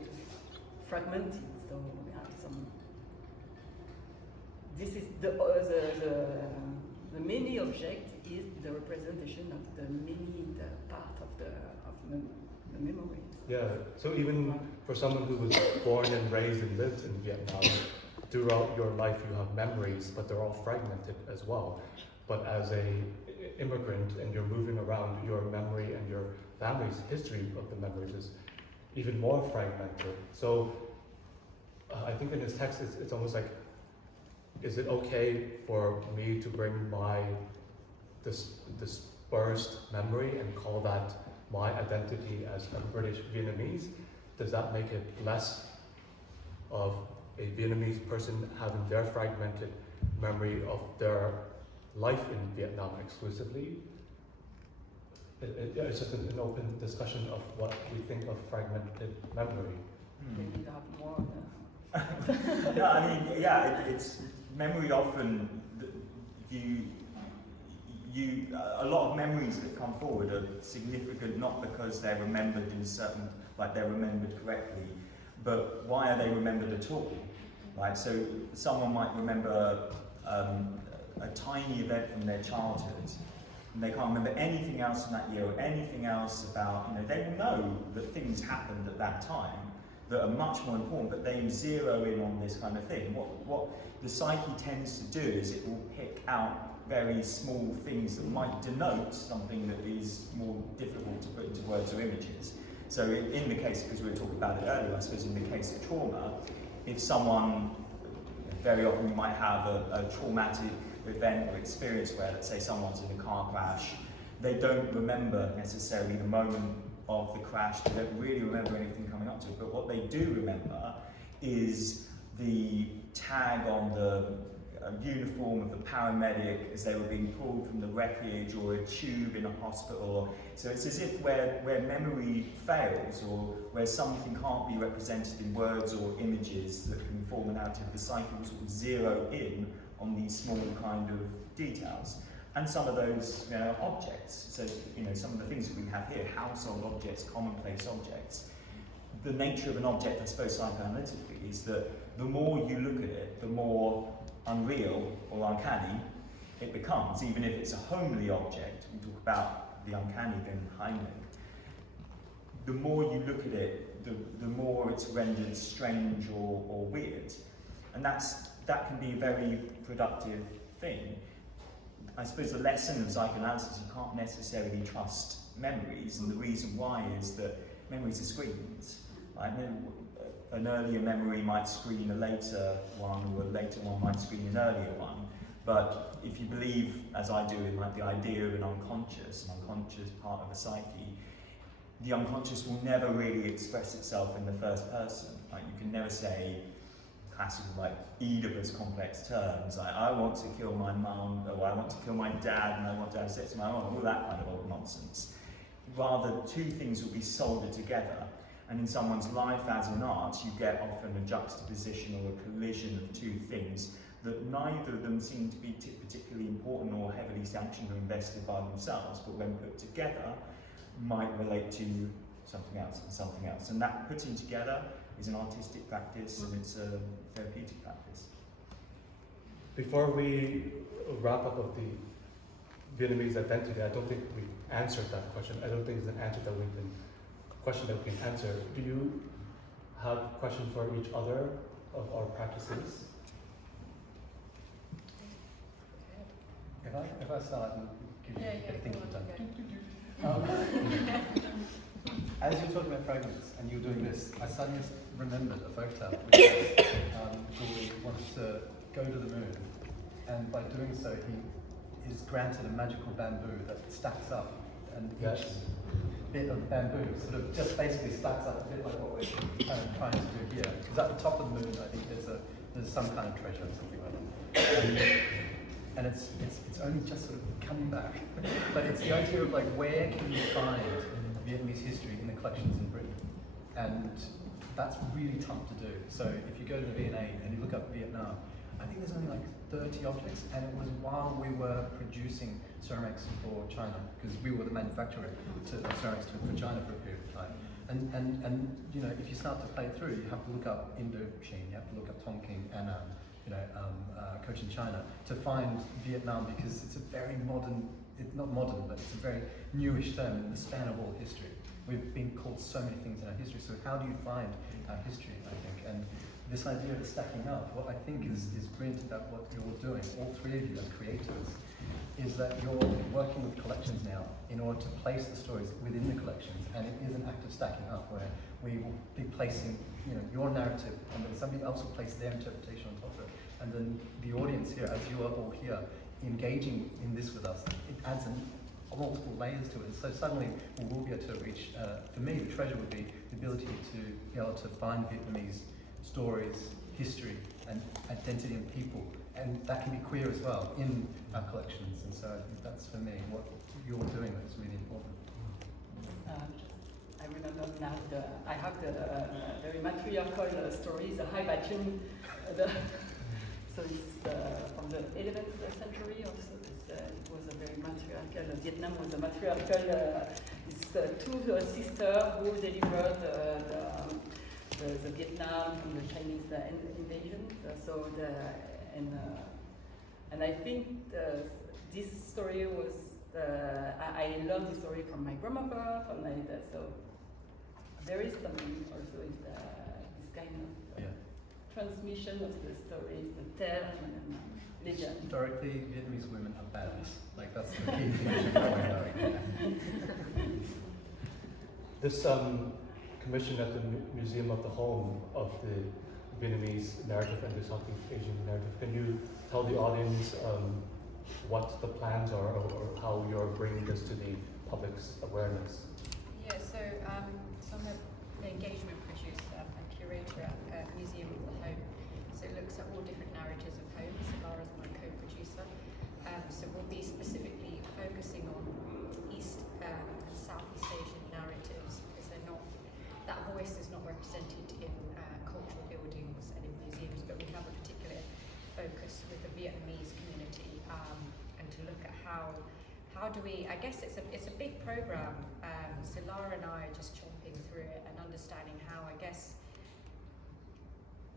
fragmented. So we have some. This is the many object is the representation of the part of the memories. Yeah, so even for someone who was born and raised and lived in Vietnam, throughout your life you have memories, but they're all fragmented as well. But as a immigrant and you're moving around, your memory and your family's history of the memories is even more fragmented. So I think in his text it's almost like, is it okay for me to bring my dispersed memory and call that my identity as a British Vietnamese? Does that make it less of a Vietnamese person having their fragmented memory of their life in Vietnam exclusively? It's just an open discussion of what we think of fragmented memory. Maybe to have more. Yeah, I mean, yeah, it's memory often. A lot of memories that come forward are significant not because they're remembered in certain, like they're remembered correctly, but why are they remembered at all? Right, so someone might remember a tiny event from their childhood, and they can't remember anything else from that year or anything else about, they will know that things happened at that time that are much more important, but they zero in on this kind of thing. What the psyche tends to do is it will pick out very small things that might denote something that is more difficult to put into words or images. So in the case, because we were talking about it earlier, I suppose in the case of trauma, if someone, very often you might have a traumatic event or experience where, let's say someone's in a car crash, they don't remember necessarily the moment of the crash, they don't really remember anything coming up to it, but what they do remember is the tag on the uniform of the paramedic as they were being pulled from the wreckage, or a tube in a hospital. So it's as if where memory fails, or where something can't be represented in words or images that can form an narrative, the psyche will sort of zero in on these small kind of details. And some of those objects, so some of the things that we have here, household objects, commonplace objects, the nature of an object, I suppose psychoanalytically, is that the more you look at it, the more unreal or uncanny it becomes, even if it's a homely object. We talk about the uncanny being Heimlich. The more you look at it, the more it's rendered strange or weird. And that can be a very productive thing. I suppose the lesson of psychoanalysis, you can't necessarily trust memories, and the reason why is that memories are screens. Right? An earlier memory might screen a later one, or a later one might screen an earlier one. But if you believe, as I do, in like the idea of an unconscious part of a psyche, the unconscious will never really express itself in the first person. Like you can never say classical like Oedipus complex terms, like I want to kill my mum, or I want to kill my dad, and I want to have sex with my mum, all that kind of old nonsense. Rather, two things will be soldered together. And in someone's life as an art, you get often a juxtaposition or a collision of two things that neither of them seem to be particularly important or heavily sanctioned or invested by themselves, but when put together, might relate to something else and something else. And that putting together is an artistic practice, and it's a therapeutic practice. Before we wrap up of the Vietnamese identity, I don't think we answered that question. I don't think it's an answer that we can answer. Do you have questions for each other of our practices? If I start and give you a thing to do. As you were talking about fragments and you were doing this, I suddenly remembered a folktale which was Julie wants to go to the moon, and by doing so he is granted a magical bamboo that stacks up, and each bit of bamboo sort of just basically stacks up a bit like what we're kind of trying to do here. Because at the top of the moon, I think there's some kind of treasure or something like that. And it's only just sort of coming back. But it's the idea of like, where can you find Vietnamese history in the collections in Britain? And that's really tough to do. So if you go to the V&A and you look up Vietnam, I think there's only like 30 objects, and it was while we were producing ceramics for China, because we were the manufacturer of ceramics for China for a period of time. And you know, if you start to play through, you have to look up Indochine, you have to look up Tonkin and Cochin China to find Vietnam, because it's a very modern, it's not modern, but it's a very newish term in the span of all history. We've been called so many things in our history, so how do you find our history, I think? And this idea of stacking up, what I think is brilliant about what you're doing, all three of you as creators, is that you're working with collections now in order to place the stories within the collections, and it is an act of stacking up where we will be placing, you know, your narrative, and then somebody else will place their interpretation on top of it, and then the audience here, as you are all here, engaging in this with us, it adds multiple layers to it. So suddenly we will be able to reach, for me, the treasure would be the ability to be able to find Vietnamese stories, history, and identity and people. And that can be queer as well in our collections. And so I think that's, for me, what you're doing that's really important. I remember now I have the very matriarchal story, the Hai Ba Chung. So it's from the 11th century or so. It was a very matriarchal, Vietnam was a matriarchal, it's two sisters who delivered the Vietnam from the Chinese invasion. And I think this story was, I learned the story from my grandmother, from my dad, so there is something also in this kind of transmission of the stories, the tale and legend. Historically, Vietnamese women are badass. Like, that's the key thing you should know. This commission at the Museum of the Home of the Vietnamese narrative and the Southeast Asian narrative, can you tell the audience what the plans are, or how you're bringing this to the public's awareness? Yeah, so I'm an engagement producer and curator at Museum of the Home. So it looks at all different narratives of home. So Lara's my co-producer. So we'll be specifically focusing on East and Southeast Asian narratives, because they're not, that voice is not represented in cultural buildings and in museums, but we have a particular focus with the Vietnamese community, and to look at how do we, I guess it's a big program, so Lara and I are just chomping through it and understanding how, I guess,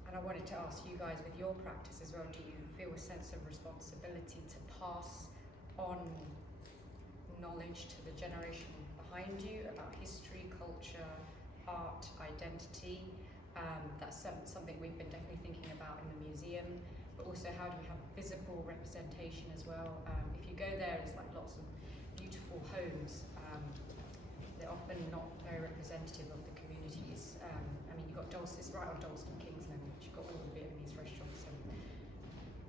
and I wanted to ask you guys with your practice as well, do you feel a sense of responsibility to pass on knowledge to the generation behind you about history, culture, art, identity? That's something we've been definitely thinking about in the museum, but also how do we have visible representation as well? If you go there, it's like lots of beautiful homes. They're often not very representative of the communities. I mean, you've got Dalston, it's right on Dalston Kingsland, which you've got all the Vietnamese restaurants, and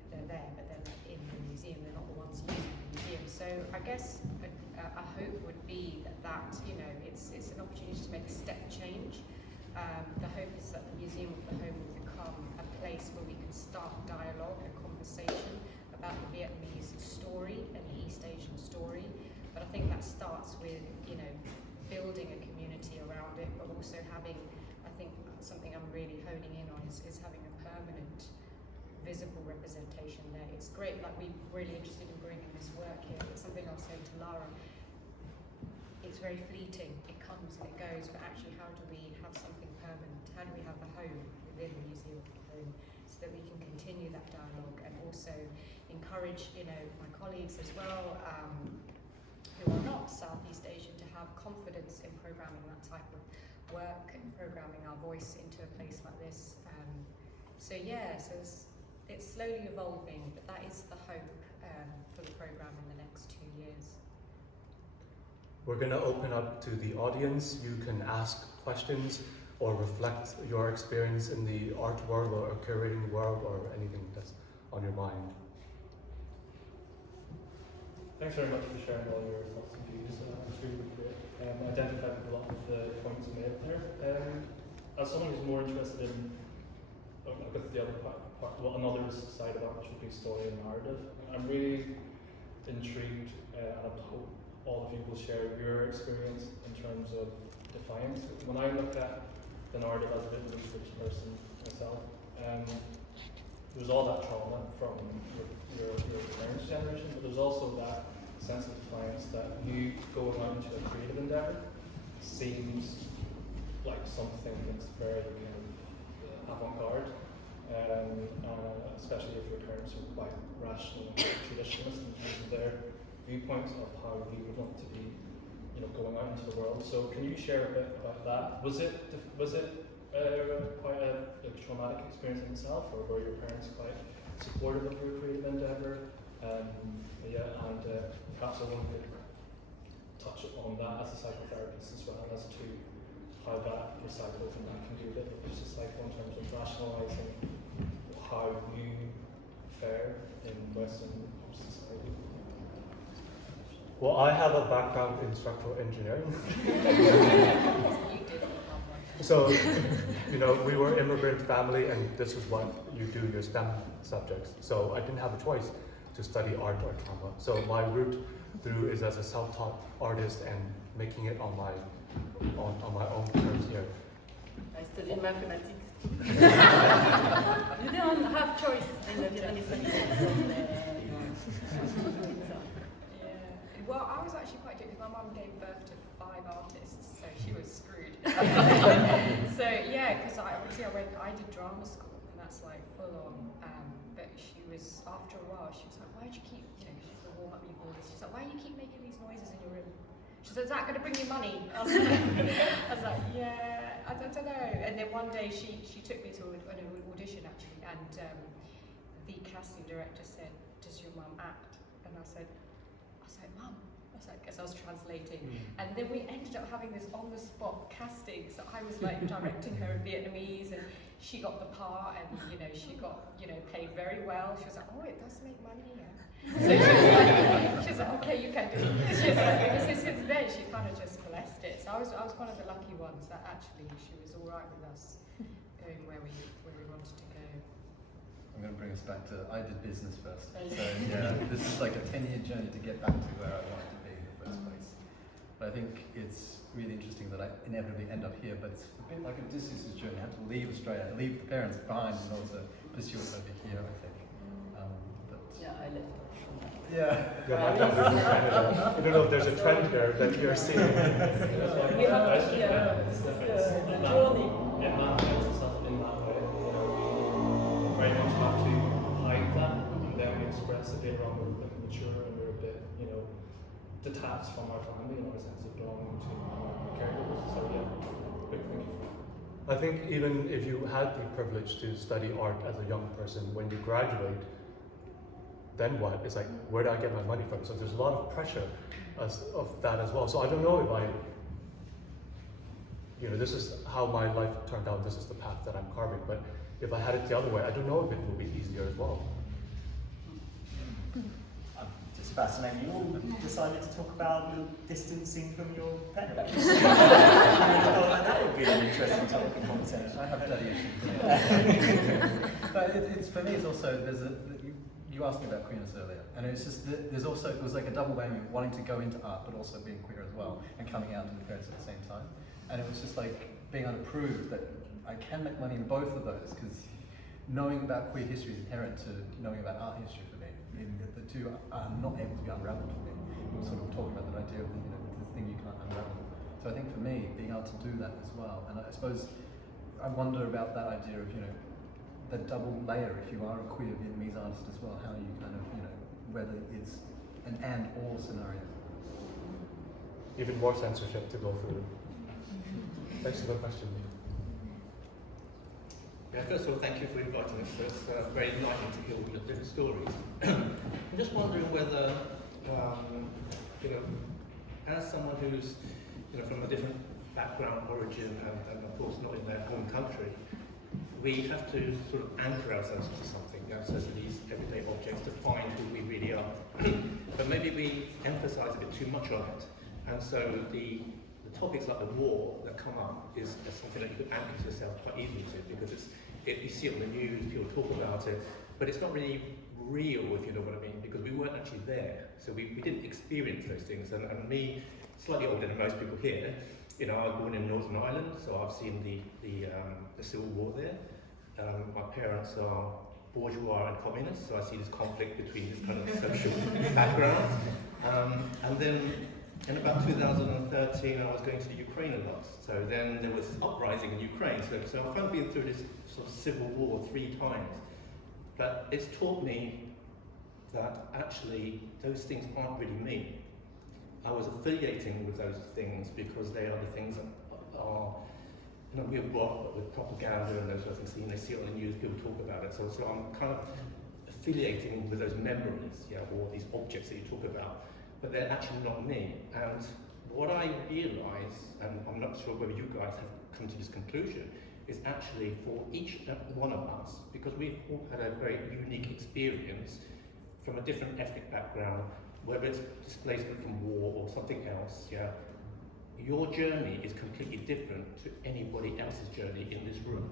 they're there, but they're not in the museum, they're not the ones using the museum. So I guess a hope would be that you know, it's an opportunity to make a step change. The hope is that the Museum of the Home will become a place where we can start dialogue and conversation about the Vietnamese story and the East Asian story. But I think that starts with, you know, building a community around it, but also having, I think something I'm really honing in on is having a permanent, visible representation there. It's great, like we're really interested in bringing this work here, but something I was saying to Lara, it's very fleeting, it comes and it goes, but actually how do we have something permanent? How do we have a home within the Museum of the Home so that we can continue that dialogue and also encourage, you know, my colleagues as well, who are not Southeast Asian, to have confidence in programming that type of work and programming our voice into a place like this. So yeah, so it's slowly evolving, but that is the hope for the programme in the next 2 years. We're going to open up to the audience. You can ask questions or reflect your experience in the art world or curating world or anything that's on your mind. Thanks very much for sharing all your thoughts and views. It's really great. I identified with a lot of the points made there. As someone who's more interested in, with the other part, well, another side of art, which would be story and narrative, I'm really intrigued, and I hope all of you will share your experience in terms of defiance. When I look at the narrative as a Vietnamese person myself, there's all that trauma from your parents' generation, but there's also that sense of defiance that you going out into a creative endeavour seems like something that's very kind of avant-garde, especially if your parents are quite rational and traditionalist in terms of their viewpoints of how you would want to be, going out into the world. So can you share a bit about that? Was it quite a traumatic experience in itself, or were your parents quite supportive of your creative endeavour? Perhaps I want to touch on that as a psychotherapist as well, as to how that recycles and that can be a bit of a cycle in terms of rationalising how you fare in Western society. Well, I have a background in structural engineering. So, we were immigrant family, and this is what you do, your STEM subjects. So I didn't have a choice to study art or drama. So my route through is as a self-taught artist and making it on my own terms here. I studied mathematics. You don't have choice in the Vietnamese Well, I was actually quite good because my mum gave birth to 5 artists, so she was screwed. So yeah, because I did drama school, and that's like full on. But she was, after a while, she was like, "Why do you keep, she has to warm up your voice?" She's like, "Why do you keep making these noises in your room?" She said, "Is that going to bring you money?" I was like, "Yeah, I don't know." And then one day she took me to an audition actually, and the casting director said, "Does your mum act?" And I said, "Mum," as I was translating, and then we ended up having this on-the-spot casting. So I was like directing her in Vietnamese, and she got the part, and she got paid very well. She was like, "Oh, it does make money, yeah." So she was like, "Okay, you can do it." She was like, so since then she kind of just blessed it. So I was one of the lucky ones that actually she was all right with us going where we wanted to go. I'm going to bring us back to, I did business first. So yeah, this is like a 10-year journey to get back to where I wanted to be in the first place. But I think it's really interesting that I inevitably end up here, but it's a bit like Odysseus' journey. I had to leave Australia, leave the parents behind in order to pursue it over here, I think. Yeah, I left. Yeah, my family in Canada. I don't know if there's a trend there that you're seeing. We have to, this is the journey. It manifests itself in that way. We very much have to hide that, and then we express it later on. We're a bit mature, and we're a bit, detached from our family in our sense of belonging to our caregivers. So yeah, big thank you. I think even if you had the privilege to study art as a young person, when you graduate, then what? It's like, where do I get my money from? So there's a lot of pressure of that as well. So I don't know if this is how my life turned out, this is the path that I'm carving, but if I had it the other way, I don't know if it would be easier as well. I'm just fascinated. You all decided to talk about your distancing from your parents. That would be an interesting topic of conversation. I have daddy issues. But it's for me, it's also, you asked me about queerness earlier, and it's just, it was like a double whammy of wanting to go into art, but also being queer as well, and coming out to the parents at the same time. And it was just like being able to prove that I can make money in both of those, because knowing about queer history is inherent to knowing about art history for me. I mean, the two are not able to be unraveled for me. We were sort of talking about that idea of the thing you can't unravel. So I think for me, being able to do that as well, and I suppose I wonder about that idea of, the double layer, if you are a queer Vietnamese artist as well, how you kind of, whether it's an and/or scenario. Even more censorship to go through. Thanks for the question. Yeah, first of all, thank you for inviting us. It's very enlightening to hear all your different stories. I'm just wondering whether, as someone who's, from a different background, origin, and of course not in their home country, we have to sort of anchor ourselves to something, so to these everyday objects to find who we really are. But maybe we emphasize a bit too much on it. And so the topics like the war that come up is something that you could anchor yourself quite easily to, because you see it on the news, people talk about it, but it's not really real, if you know what I mean, because we weren't actually there. So we didn't experience those things. And me, slightly older than most people here, I was born in Northern Ireland, so I've seen the Civil War there. My parents are bourgeois and communists, so I see this conflict between this kind of social background. And then in about 2013, I was going to the Ukraine a lot. So then there was uprising in Ukraine. So I've kind of been through this sort of civil war 3 times. But it's taught me that actually those things aren't really me. I was affiliating with those things because they are the things that are, we are brought up with propaganda and those sort of things. They see it on the news, people talk about it. So I'm kind of affiliating with those memories, or these objects that you talk about, but they're actually not me. And what I realise, and I'm not sure whether you guys have come to this conclusion, is actually for each one of us, because we've all had a very unique experience from a different ethnic background, whether it's displacement from war or something else, your journey is completely different to anybody else's journey in this room.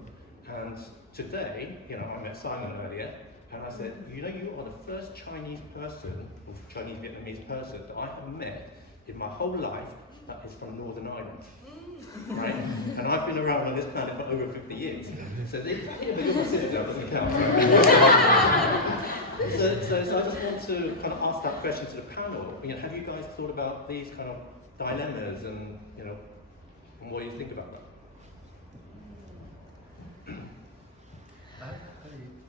And today, I met Simon earlier, and I said, you are the first Chinese person, or Chinese Vietnamese person that I have met in my whole life that is from Northern Ireland. Right? And I've been around on this planet for over 50 years. So you're my sister, doesn't count. So I just want to kind of ask that question to the panel. Have you guys thought about these kind of dilemmas and what do you think about that? I have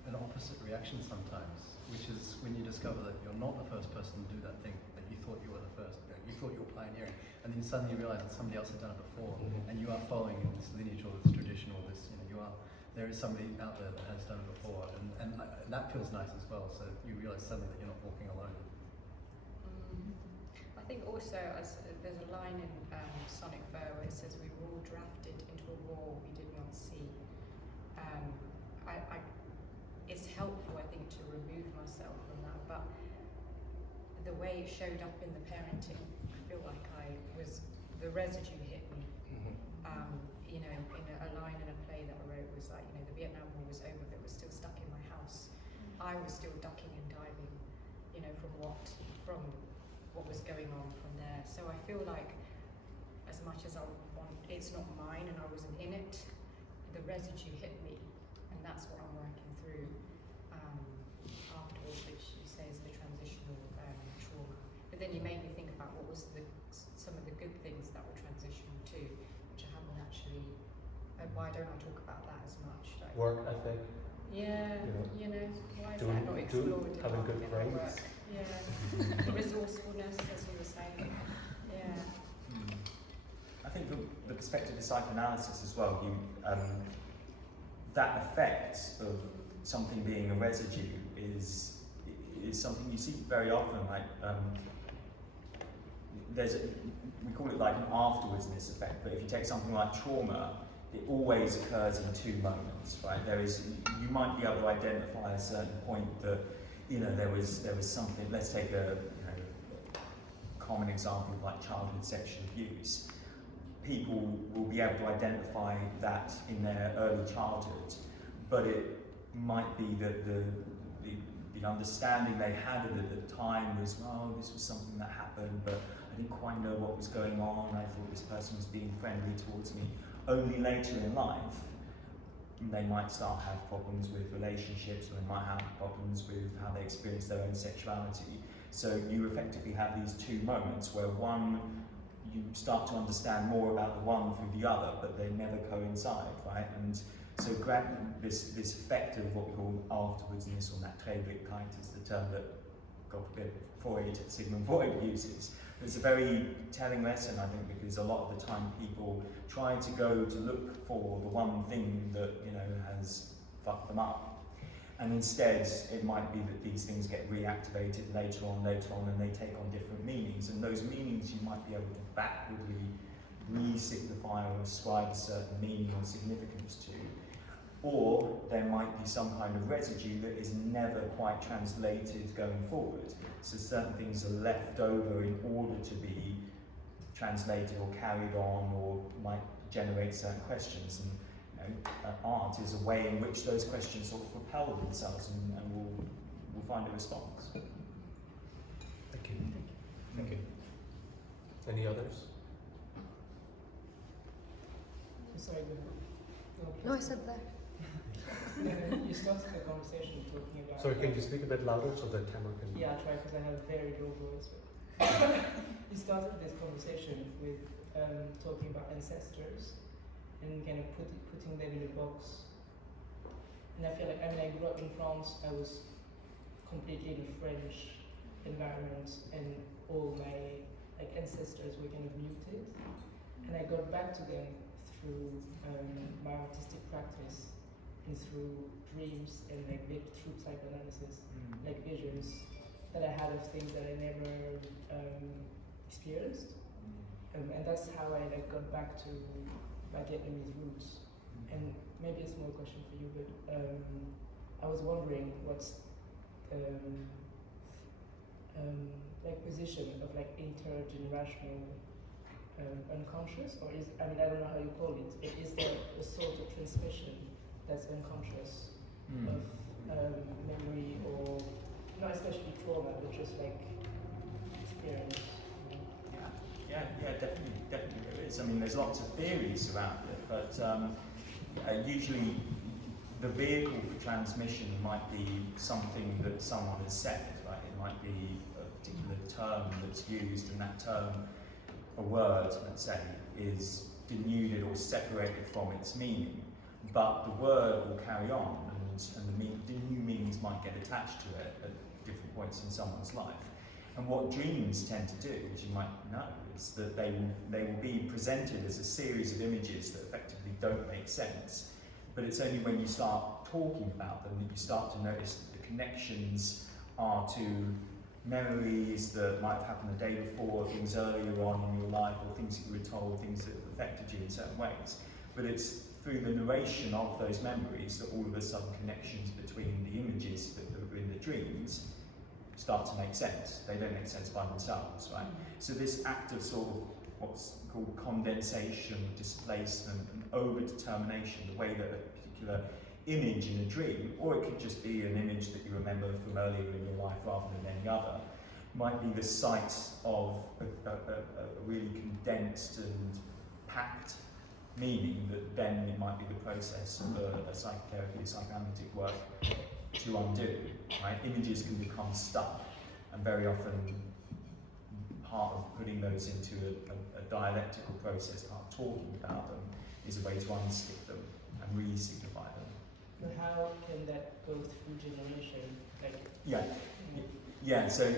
an opposite reaction sometimes, which is when you discover that you're not the first person to do that thing, that you thought you were the first, you thought you were pioneering, and then you suddenly realize that somebody else had done it before, and you are following in this lineage or this tradition or this, there is somebody out there that has done it before, and that feels nice as well, so you realize suddenly that you're not walking alone. I think also, there's a line in Sonic Fur where it says, we were all drafted into a war we did not see. It's helpful, I think, to remove myself from that, but the way it showed up in the parenting, I feel like the residue hit me. In a line in a play that I wrote was like, the Vietnam War was over, but it was still stuck in my house. I was still ducking and diving, from what was going on from there. So I feel like, as much as it's not mine and I wasn't in it, the residue hit me, and that's what I'm working through afterwards, which you say is the transitional trauma. But then you made me think about what was some of the good things that were transitional too, which I haven't actually. Why don't I talk about that as much? Like, work ethic. Yeah, why is that not explored? Having good brains. Work? Yeah, resourcefulness, as you were saying. Yeah. I think from the perspective of psychoanalysis as well, that effect of something being a residue is something you see very often. Like we call it like an afterwardsness effect. But if you take something like trauma, it always occurs in 2 moments, right? You might be able to identify a certain point that, there was something. Let's take a common example of like childhood sexual abuse. People will be able to identify that in their early childhood, but it might be that the understanding they had of it at the time was, well, this was something that happened, but I didn't quite know what was going on. I thought this person was being friendly towards me. Only later in life, they might start to have problems with relationships, or they might have problems with how they experience their own sexuality. So you effectively have these 2 moments where one, you start to understand more about the one through the other, but they never coincide, right? And so this effect of what we call afterwardsness, or that Clerget kind, is the term that, God forbid, Sigmund Freud uses. It's a very telling lesson, I think, because a lot of the time people try to go to look for the one thing that has fucked them up. And instead, it might be that these things get reactivated later on, and they take on different meanings. And those meanings you might be able to backwardly re-signify or ascribe a certain meaning or significance to. Or there might be some kind of residue that is never quite translated going forward. So certain things are left over in order to be translated or carried on, or might generate certain questions. And art is a way in which those questions sort of propel themselves, and we'll find a response. Thank you. Thank you. Any others? Sorry, No, I said that. you started the conversation talking about. Sorry, can you speak a bit louder so the camera can... Yeah, I'll try, because I have a very low voice. You started this conversation with talking about ancestors and kind of putting them in a box. And I feel like, I grew up in France. I was completely in a French environment, and all my ancestors were kind of muted. And I got back to them through my artistic practice, and through dreams, and through psychoanalysis, visions that I had of things that I never experienced. And that's how I got back to my Vietnamese roots. And maybe a small question for you, but I was wondering what's position of intergenerational unconscious, or I don't know how you call it, but is there a sort of transmission that's unconscious of memory, or not especially trauma, but just experience? Yeah, definitely there is. There's lots of theories around it, but usually the vehicle for transmission might be something that someone has said, right? It might be a particular term that's used, and that term, a word, let's say, is denuded or separated from its meaning, but the word will carry on, and the new meanings might get attached to it at different points in someone's life. And what dreams tend to do, as you might know, is that they will be presented as a series of images that effectively don't make sense. But it's only when you start talking about them that you start to notice that the connections are to memories that might have happened the day before, things earlier on in your life, or things that you were told, things that affected you in certain ways. But it's through the narration of those memories that all of a sudden connections between the images that are in the dreams start to make sense. They don't make sense by themselves, right? So this act of sort of what's called condensation, displacement, and over-determination, the way that a particular image in a dream, or it could just be an image that you remember from earlier in your life rather than any other, might be the site of a really condensed and packed meaning that then it might be the process of a psychotherapy, psychoanalytic work to undo, right? Images can become stuck, and very often part of putting those into a dialectical process, part of talking about them, is a way to unstick them and re-signify them. But how can that go through generation? Yeah, so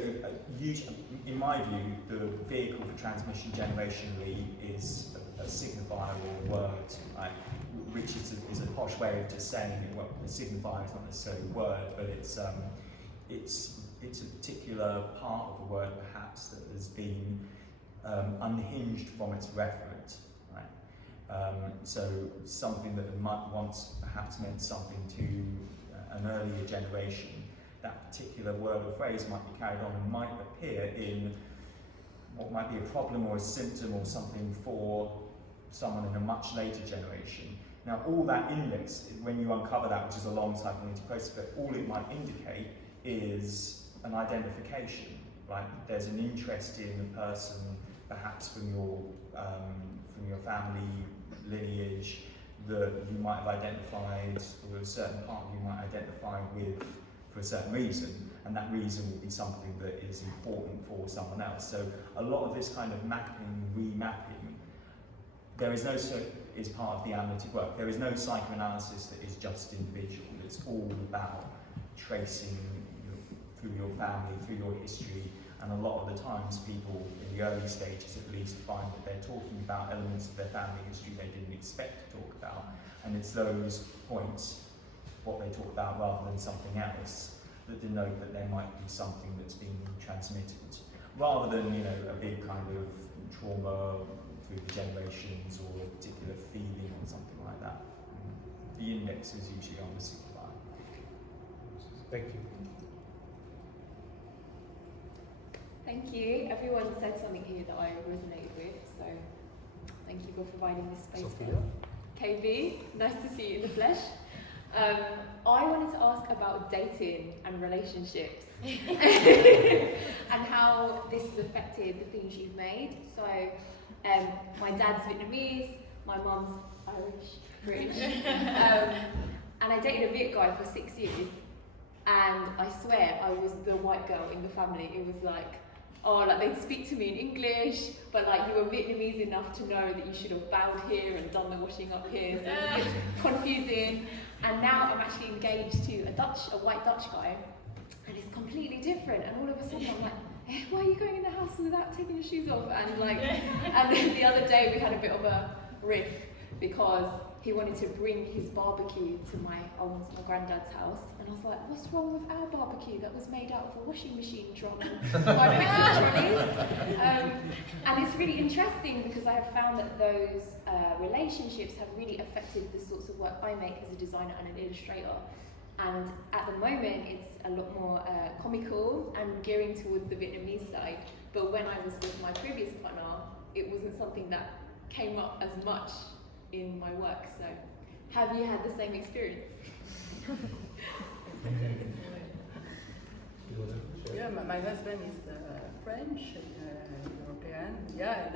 usually, in my view, the vehicle for transmission generationally is a signifier or a word, right? Which is a posh way of just saying it. Well, a signifier is not necessarily a word, but it's a particular part of a word perhaps that has been unhinged from its referent, right? So something that might once perhaps meant something to an earlier generation, that particular word or phrase might be carried on and might appear in what might be a problem or a symptom or something for someone in a much later generation. Now, all that index, when you uncover that, which is a long psychoanalytic process, but all it might indicate is an identification, right? There's an interest in the person, perhaps from your family lineage, that you might have identified, or a certain part you might identify with for a certain reason, and that reason will be something that is important for someone else. So a lot of this kind of mapping, remapping, there is no is part of the analytic work. There is no psychoanalysis that is just individual. It's all about tracing through your family, through your history, and a lot of the times people in the early stages at least find that they're talking about elements of their family history they didn't expect to talk about, and it's those points what they talk about rather than something else, that denote that there might be something that's being transmitted, rather than, you know, a big kind of trauma through the generations or a particular feeling or something like that. The index is usually on the signifier. Thank you. Thank you. Everyone said something here that I resonated with, so thank you for providing this space for Sophia? us. KB, nice to see you in the flesh. I wanted to ask about dating and relationships and how this has affected the things you've made. So, my dad's Vietnamese, my mum's Irish, British, and I dated a Viet guy for 6 years, and I swear I was the white girl in the family. It was like, oh, like they'd speak to me in English, but like you were Vietnamese enough to know that you should have bowed here and done the washing up here, so it was a bit confusing. And now I'm actually engaged to a white Dutch guy, and it's completely different. And all of a sudden I'm like, why are you going in the house without taking your shoes off? And like, and then the other day we had a bit of a riff because he wanted to bring his barbecue to my granddad's house, and I was like, what's wrong with our barbecue that was made out of a washing machine drum and 5 Mexican trolleys? And it's really interesting because I have found that those relationships have really affected the sorts of work I make as a designer and an illustrator. And at the moment, it's a lot more comical and gearing towards the Vietnamese side. But when I was with my previous partner, it wasn't something that came up as much in my work. So, have you had the same experience? Yeah, my husband is French, European. Yeah,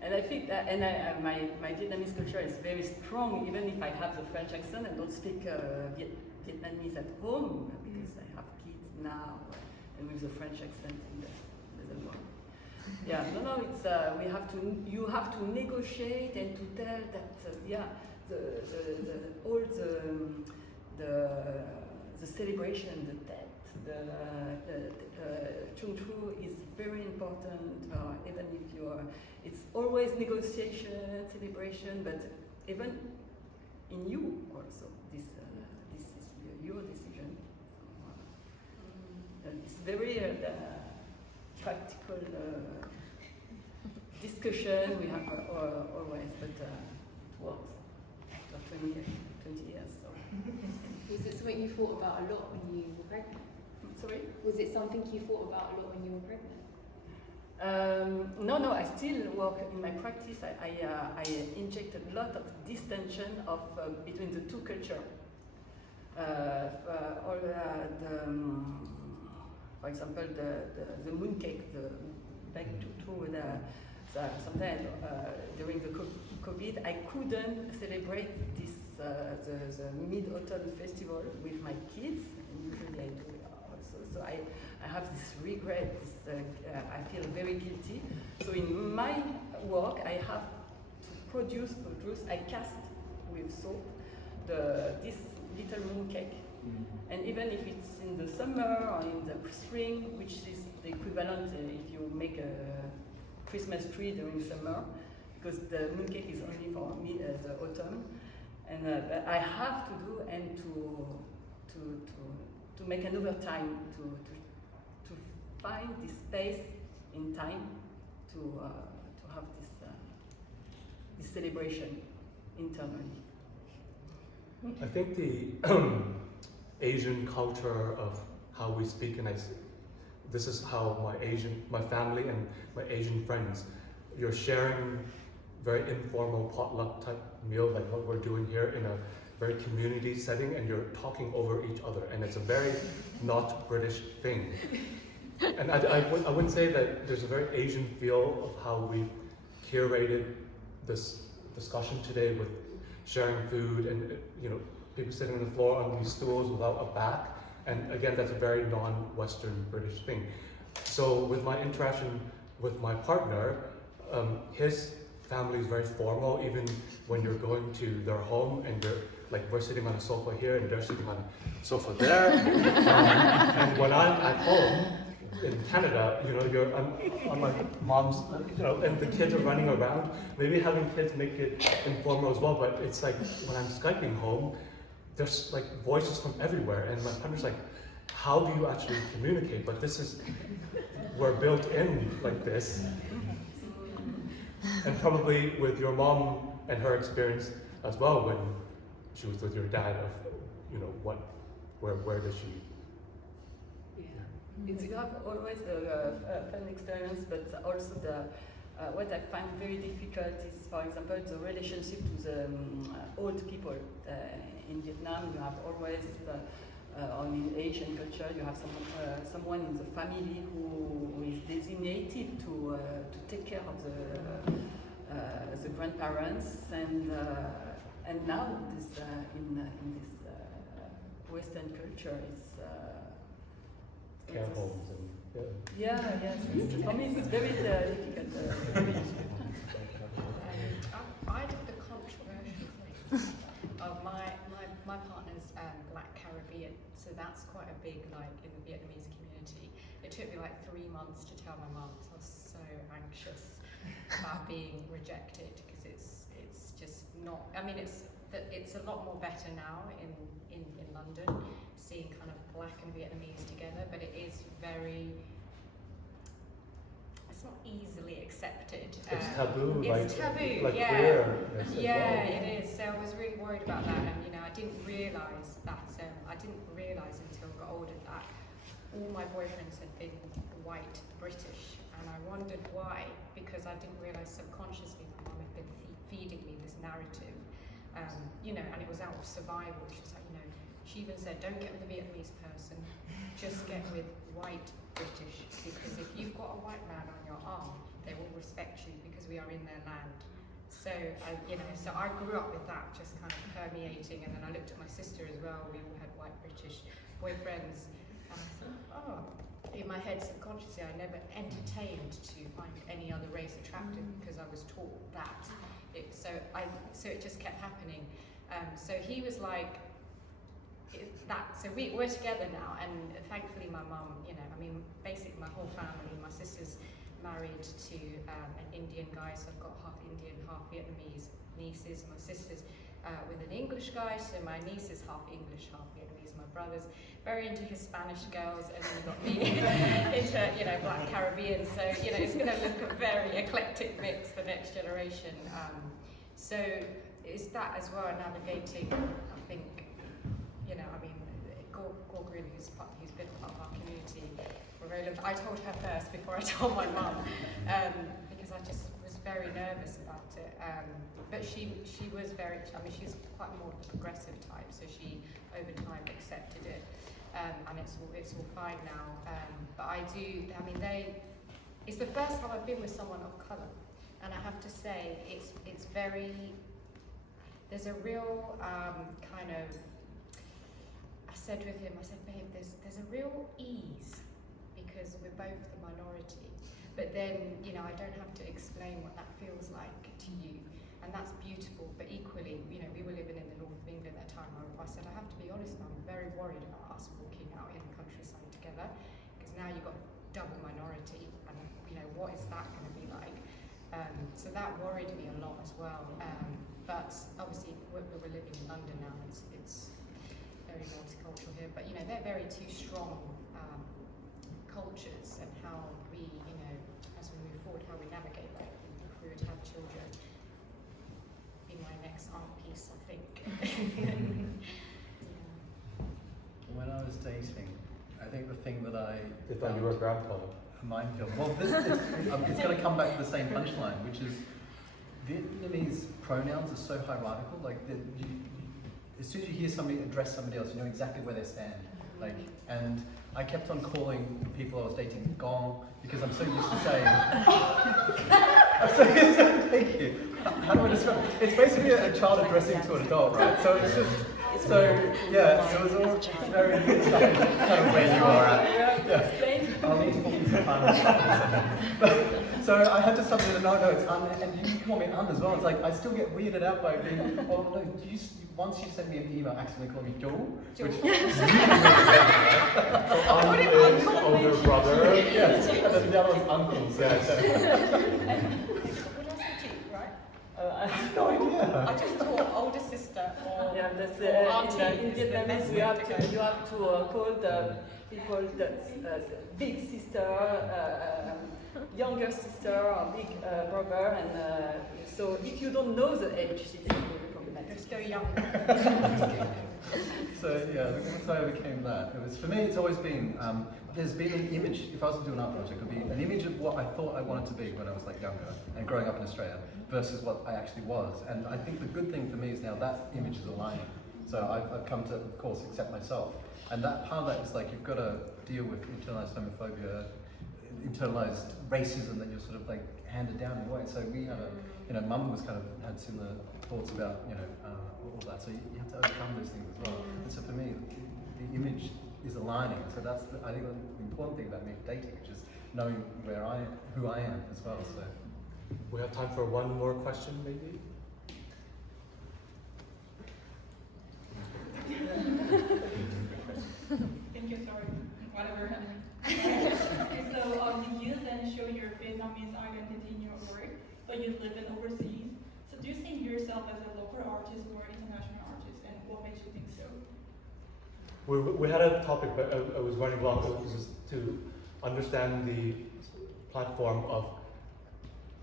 and I think that, and my Vietnamese culture is very strong, even if I have the French accent and don't speak Vietnamese at home, because I have kids now, and with the French accent in the work. Yeah, no, it's you have to negotiate and to tell that all the celebration, the death, the Chung Tru is very important. Even if it's always negotiation, celebration, but even in you also, this is your decision. So, it's very practical discussion we have always, but it works after 20 years. So. Was it something you thought about a lot when you were pregnant? Sorry? Was it something you thought about a lot when you were pregnant? No, I still work in my practice. I inject a lot of distension between the two cultures. For example, the mooncake, back to sometimes during the COVID, I couldn't celebrate this the Mid-Autumn Festival with my kids, and usually I do also. So I have this regret, I feel very guilty. So in my work, I have to produce, I cast with soap this little mooncake. And even if it's in the summer or in the spring, which is the equivalent if you make a Christmas tree during summer, because the mooncake is only for the autumn, and I have to do and to make another time to find this space in time to have this celebration internally. I think the Asian culture of how we speak, and this is how my family and my Asian friends, you're sharing very informal potluck type meal like what we're doing here in a very community setting, and you're talking over each other, and it's a very not British thing. And I wouldn't say that there's a very Asian feel of how we've curated this discussion today with sharing food and people sitting on the floor on these stools without a back. And again, that's a very non-Western British thing. So with my interaction with my partner, his family is very formal, even when you're going to their home and we're sitting on a sofa here and they're sitting on a sofa there. And when I'm at home in Canada, I'm on my mom's, and the kids are running around. Maybe having kids make it informal as well, but it's like when I'm Skyping home, there's like voices from everywhere, and my partner's like, how do you actually communicate? But we're built in like this. And probably with your mom and her experience as well when she was with your dad of, where does she? Yeah. You have always a fun experience, but also what I find very difficult is, for example, the relationship to the old people. In Vietnam, you have always, or in Asian culture, you have someone in the family who is designated to take care of the grandparents, and now this in this Western culture Care homes and yes. For me, it's very difficult. I did the controversial thing of my partner's Black Caribbean, so that's quite a big in the Vietnamese community. It took me 3 months to tell my mum because I was so anxious about being rejected, because it's just not. I mean, it's a lot more better now in London, seeing kind of Black and Vietnamese together, but it is it's not easily accepted. It's taboo. It's taboo. Like yeah. queerness as Yeah, well. it is. So I was really worried about that, and I didn't realise that. I didn't realise until I got older that all my boyfriends had been white British, and I wondered why, because I didn't realise subconsciously my mum had been feeding me this narrative, and it was out of survival. She was like, she even said, don't get with a Vietnamese person, just get with white British, because if you've got a white man on your arm, they will respect you because we are in their land. So I grew up with that just kind of permeating, and then I looked at my sister as well. We all had white British boyfriends, and I thought, in my head subconsciously, I never entertained to find any other race attractive because I was taught that. So it just kept happening. So he was like. So we're together now, and thankfully my mum, basically my whole family, my sister's married to an Indian guy, so I've got half Indian, half Vietnamese nieces. My sister's with an English guy, so my niece is half English, half Vietnamese. My brother's very into his Spanish girls, and then you've got me into, Black Caribbean, so, it's going to look a very eclectic mix, the next generation. So it's that as well, navigating, I think, Nguyen, who's been part of our community for a very long time. I told her first before I told my mum, because I just was very nervous about it. But she was very, she's quite more of a progressive type, so she over time accepted it, and it's all fine now. But it's the first time I've been with someone of colour, and I have to say it's very. There's a real kind of. I said, babe, there's a real ease because we're both the minority. But then, I don't have to explain what that feels like to you. And that's beautiful, but equally, we were living in the north of England at that time. I said, I have to be honest, I'm very worried about us walking out in the countryside together, because now you've got double minority, and, what is that going to be like? So that worried me a lot as well. But obviously, we're living in London now, it's very multicultural here, but they're very two strong cultures, and how we, as we move forward, how we navigate that. If we were to have children, be my next art piece, I think. When I was dating, I think the thing that They thought you were a grandfather. A minefield. Well, it's going to come back to the same punchline, which is Vietnamese pronouns are so hierarchical. As soon as you hear somebody address somebody else, you know exactly where they stand. And I kept on calling people I was dating Gong, because I'm so used to saying. Thank you. How do I describe it? It's basically a child addressing to an adult, right? So it's just. It was all very kind of where you are at. Yeah. I'll need to keep some time. So I had to stop it. No, it's Un, and you call me Un as well. It's like I still get weirded out by being. Well, no, once you sent me an email accidentally calling me Joel, which is So older brother. Yes, and then the other one's uncle. So. What else did you, right? I have no idea. I just thought older sister or yeah, that's or auntie in is the Vietnamese best you way have to to go. you have to call the people that big sister, younger sister, or big brother, and so if you don't know the age, it's really problematic. Let's go younger. So yeah, that's how I became that. It was, for me, it's always been, there's been an image, if I was to do an art project, it would be an image of what I thought I wanted to be when I was like younger and growing up in Australia versus what I actually was. And I think the good thing for me is now that image is aligning. So I've come to, of course, accept myself. And that part of that is like, you've got to deal with internalized homophobia, internalized racism that you're sort of like handed down in a way. So we have a, you know, Mum was kind of had similar thoughts about, you know, all that. So you have to overcome those things as well. And so for me, the image is aligning. So that's, I think, the important thing about me dating, which is knowing who I am as well. So We have time for one more question, maybe? Thank you, sorry. Whatever. So you use and show your Vietnamese identity in your work, but you live in overseas. So do you think yourself as a local artist or international artist, and what makes you think so? We had a topic, but I was running long. It was just to understand the platform of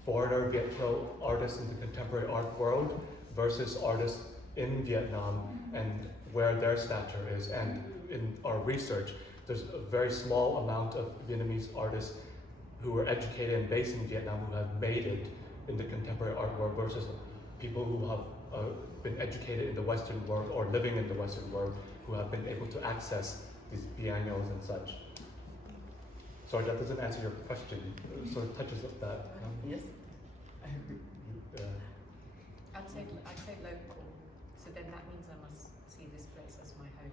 foreigner Vietnamese artists in the contemporary art world versus artists in Vietnam and where their stature is. And in our research, there's a very small amount of Vietnamese artists who were educated and based in Vietnam who have made it in the contemporary art world versus people who have been educated in the Western world or living in the Western world who have been able to access these biennials and such. Sorry, that doesn't answer your question. It sort of touches up that. Yes. I'd say local. So then that means I must see this place as my home.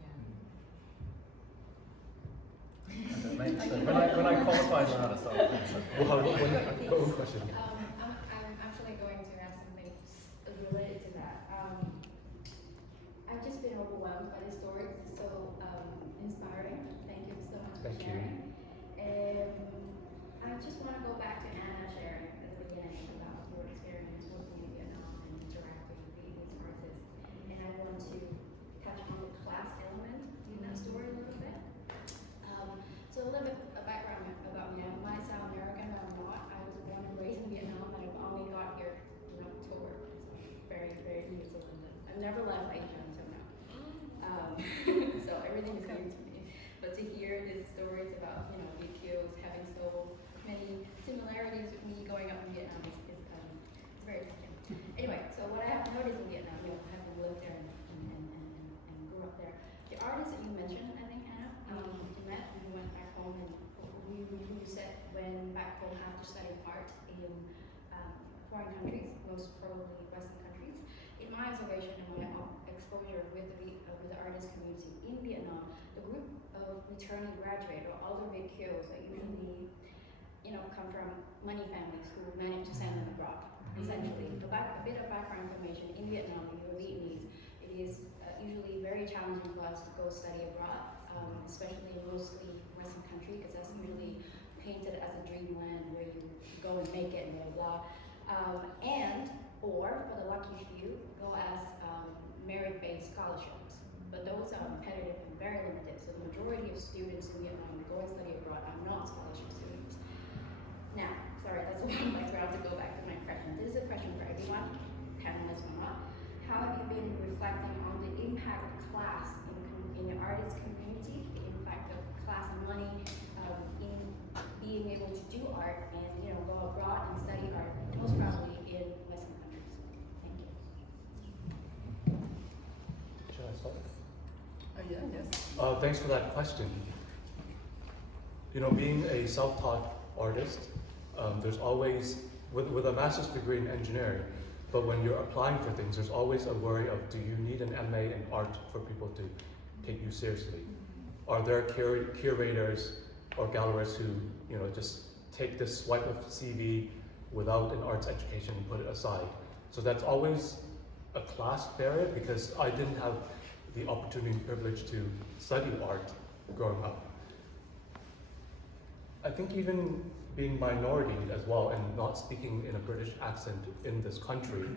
Yeah. and it makes sense. When I qualified as an artist, I was We'll have one question. I'm actually going to ask something related to that. I've just been overwhelmed by the story. It's so inspiring. Thank you so much for sharing. I just want to go back to Anna sharing at the beginning about your experience working in Vietnam and interacting with Vietnamese artists. And I want to touch on the class element in that story a little bit. So a little bit of background about me. I might sound American, but I'm not. I was born and raised in Vietnam, and I've only got here in October. So very, very new to London. I've never left Asia until now. So everything is new to me. But to hear these stories about, you know, VQs having so many similarities with me growing up in Vietnam is very touching. Anyway, so what I have noticed in Vietnam, you know, having lived there and grew up there, the artists that you mentioned, I think, Anna, you met when you went back home, and you said when back home after studying art in foreign countries, most probably Western countries. In my observation and my exposure with the artist community in Vietnam, the group of returning graduate or older VQs that usually, you know, come from money families who manage to send them abroad. Essentially, a bit of background information in Vietnam, if you're Vietnamese, it is usually very challenging for us to go study abroad, especially mostly Western country, because that's usually painted as a dreamland where you go and make it and blah blah. Or for the lucky few, go as merit-based scholarships. But those are competitive and very limited. So the majority of students in Vietnam who go and study abroad are not scholarship students. Now, sorry, that's a long background to go back to my question. This is a question for everyone, panelists or not. How have you been reflecting on the impact of class in your artist community, the impact of class and money in being able to do art and, you know, go abroad and study art, most probably in Western countries? Thank you. Should I start? Yeah, yes. Thanks for that question. You know, being a self-taught artist, there's always, with a master's degree in engineering, but when you're applying for things, there's always a worry of, do you need an MA in art for people to take you seriously? Are there curators or gallerists who, you know, just take this swipe of CV without an arts education and put it aside? So that's always a class barrier, because I didn't have the opportunity and privilege to study art growing up. I think even being minority as well and not speaking in a British accent in this country,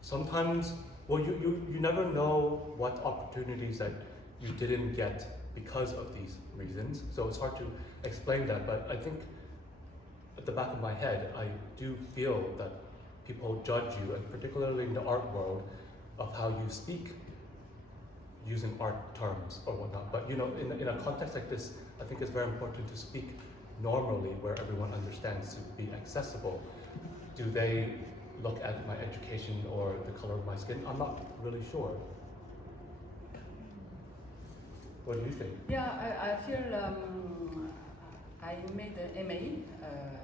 sometimes, well, you never know what opportunities that you didn't get because of these reasons. So it's hard to explain that, but I think at the back of my head, I do feel that people judge you, and particularly in the art world, of how you speak using art terms or whatnot. But you know, in a context like this, I think it's very important to speak normally where everyone understands, to be accessible. Do they look at my education or the color of my skin? I'm not really sure. What do you think? Yeah, I feel I made an MA at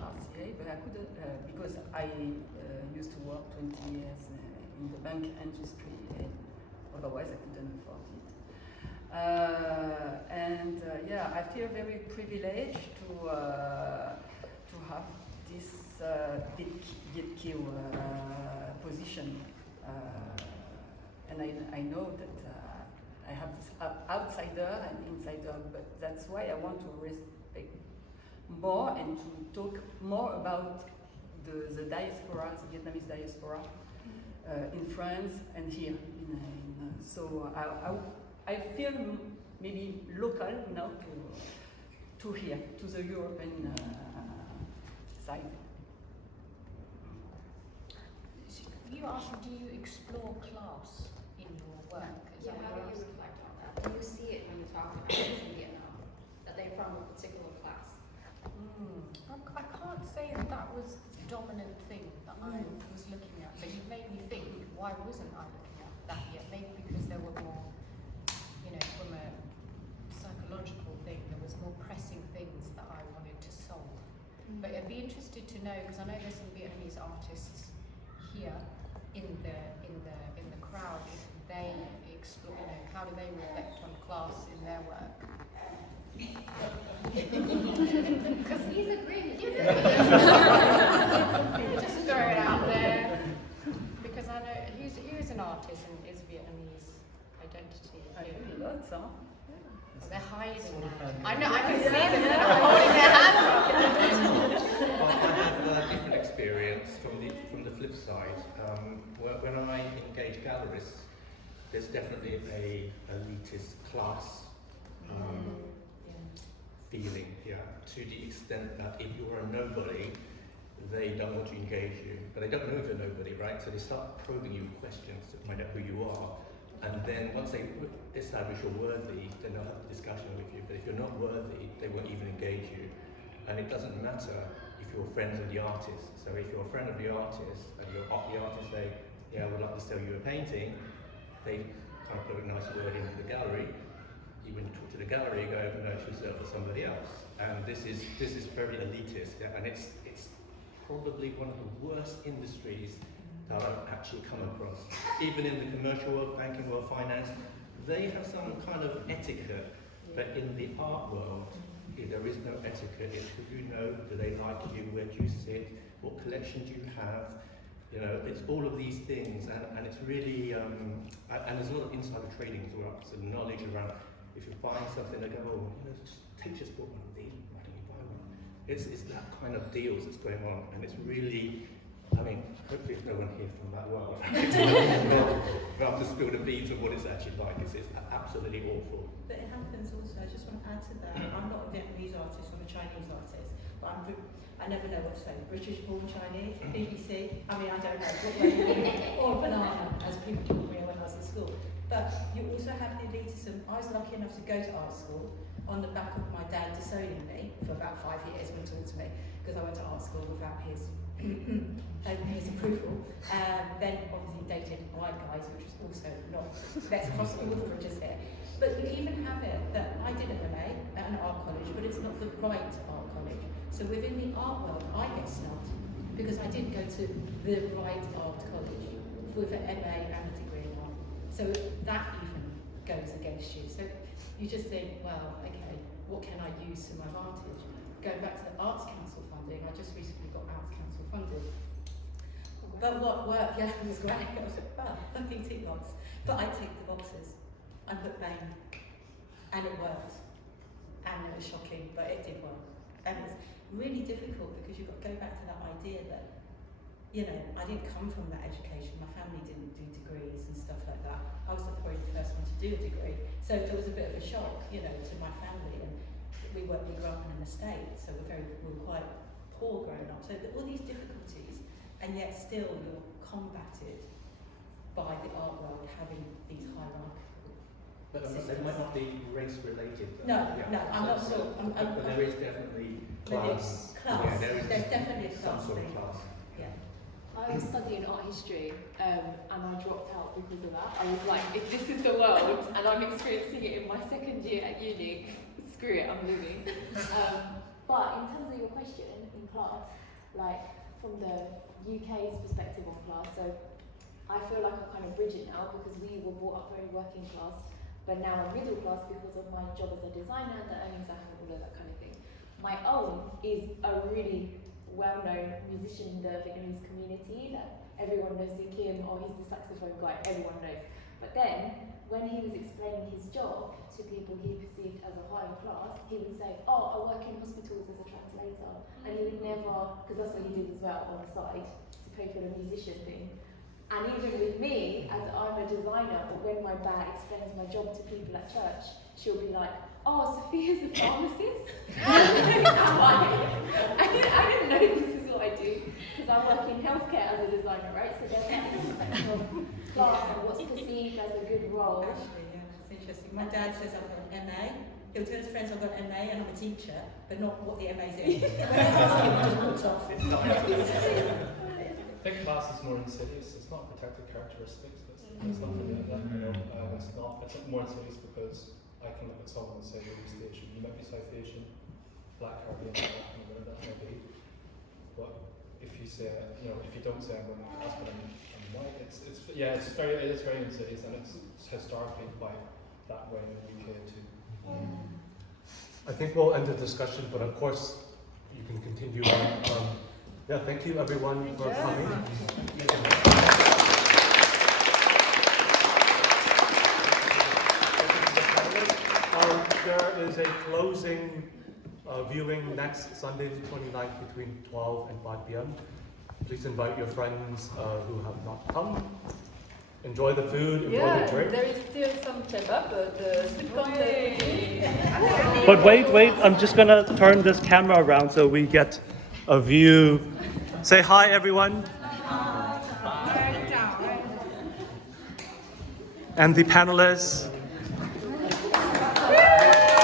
RCA, but I couldn't because I used to work 20 years in the bank industry, and otherwise I couldn't afford it. Yeah, I feel very privileged to have this Viet position, and I know that I have this outsider and insider, but that's why I want to respect more and to talk more about the diaspora, the Vietnamese diaspora in France and here. So I feel maybe local now to here, to the European side. You asked, do you explore class in your work? Is Yeah, that how what do you you're reflect on that? Do you see it when you're talking about kids in Vietnam, that they're from a particular class? I can't say that that was the dominant thing that I was looking at, but you made me think, why wasn't I looking at that yet? Maybe because there were more, you know, from a psychological thing, there was more pressing things that I wanted to solve. But I'd be interested to know, because I know there's some Vietnamese artists here in the crowd, if they explore, you know, how do they reflect on class in their work? Because he's agreeing. Just throw it out there, because I know who's an artist and is Vietnamese identity. I feel lots, huh? Well, they're hiding Sort now. of, I know, I can see them, they're holding their hands up. Well, I have a different experience from the flip side. When I engage gallerists, there's definitely a elitist class feeling here, to the extent that if you're a nobody, they don't want to engage you, but they don't know if you're nobody, right? So they start probing you with questions to find out who you are, and then once they establish you're worthy, then they'll have a discussion with you. But if you're not worthy, they won't even engage you, and it doesn't matter if you're friends with the artist. So if you're a friend of the artist and the artist say, yeah, I would like to sell you a painting, they kind of put a nice word in the gallery. You wouldn't talk to the gallery, you go, no, it's reserved for somebody else. And this is very elitist, yeah? And it's probably one of the worst industries that I've actually come across. Even in the commercial world, banking world, finance, they have some kind of etiquette, but in the art world, there is no etiquette. It's who you know, do they like you, where do you sit, what collection do you have? You know, it's all of these things, and it's really, and there's a lot of insider trading as well, so knowledge around, if you're buying something, they go, oh, you know, just bought one of these, why don't you buy one? It's that kind of deals that's going on, and it's really, I mean, hopefully there's no one here from that world. But I've just spilled the beans of what it's actually like. It's absolutely awful. But it happens also, I just want to add to that, I'm not a Vietnamese artist, I'm a Chinese artist, but I never know what to say. British born Chinese, BBC, I mean, I don't know, what way you mean, or banana, as people called me when I was at school. But you also have the elitism. I was lucky enough to go to art school on the back of my dad disowning me for about 5 years when he talked to me, because I went to art school without his approval. Then obviously dated white guys, which was also not, let's cross all the bridges here. But you even have it that I did an MA at an art college, but it's not the right art college. So within the art world, I get snubbed because I didn't go to the right art college with an MA and a degree in art. So that even goes against you. So you just think, well, okay, what can I use to my advantage? Going back to the Arts Council funding, I just recently got Arts Council funded. But what worked, yeah, it was great. I was like, well, nothing tick box. But I ticked the boxes. I put BAME, and it worked. And it was shocking, but it did work. And it's really difficult because you've got to go back to that idea that, you know, I didn't come from that education. My family didn't do degrees and stuff like that. I was probably the first one to do a degree. So it was a bit of a shock, you know, to my family. And we grew up in an estate, so we were quite poor growing up. So all these difficulties, and yet still you're combated by the art world having these hierarchical But systems. they might not be race related. No, no, I'm not sure. But there is definitely class. Class. Yeah, there is There's definitely a some class sort of thing. class. Yeah. I was studying art history and I dropped out because of that. I was like, if this is the world and I'm experiencing it in my second year at uni, screw it, I'm leaving. But in terms of your question in class, like from the UK's perspective on class, so I feel like I kind of bridge it now because we were brought up very working class, but now I'm middle class because of my job as a designer, the earnings I have, all of that kind of thing. My Owen is a really well-known musician in the Vietnamese community that everyone knows Kim, or he's the saxophone guy, everyone knows. But then, when he was explaining his job to people he perceived as a higher class, he would say, oh, I work in hospitals as a translator. And he would never, because that's what he did as well on the side, to pay for the musician thing. And even with me, as I'm a designer, but when my dad explains my job to people at church, she'll be like, oh, Sophia's a pharmacist? I didn't know this is what I do, because I work in healthcare as a designer, right? So there's a spectrum of class and what's perceived as a good role. Actually, yeah, it's interesting. My dad says I've got an MA. He'll tell his friends I've got an MA and I'm a teacher, but not what the MA's in. When I ask him, he just walks off. I think class is more insidious. It's not protected characteristics. It's not really that, you know. It's not. It's more insidious because I can look at someone and say you're East Asian. You might be South Asian, Black Caribbean, whatever that may be. But if you say, you know, if you don't say I'm going to class, but I'm white, it's very insidious, and it's historically quite that way in the UK too. I think we'll end the discussion, but of course you can continue on. Yeah, thank you everyone for coming. There is a closing viewing next Sunday the 29th between 12 and 5 p.m. Please invite your friends who have not come. Enjoy the food, enjoy the drink. There is still some kebab, but the sweet corn. But wait, I'm just gonna turn this camera around so we get a view. Say hi, everyone. And the panelists.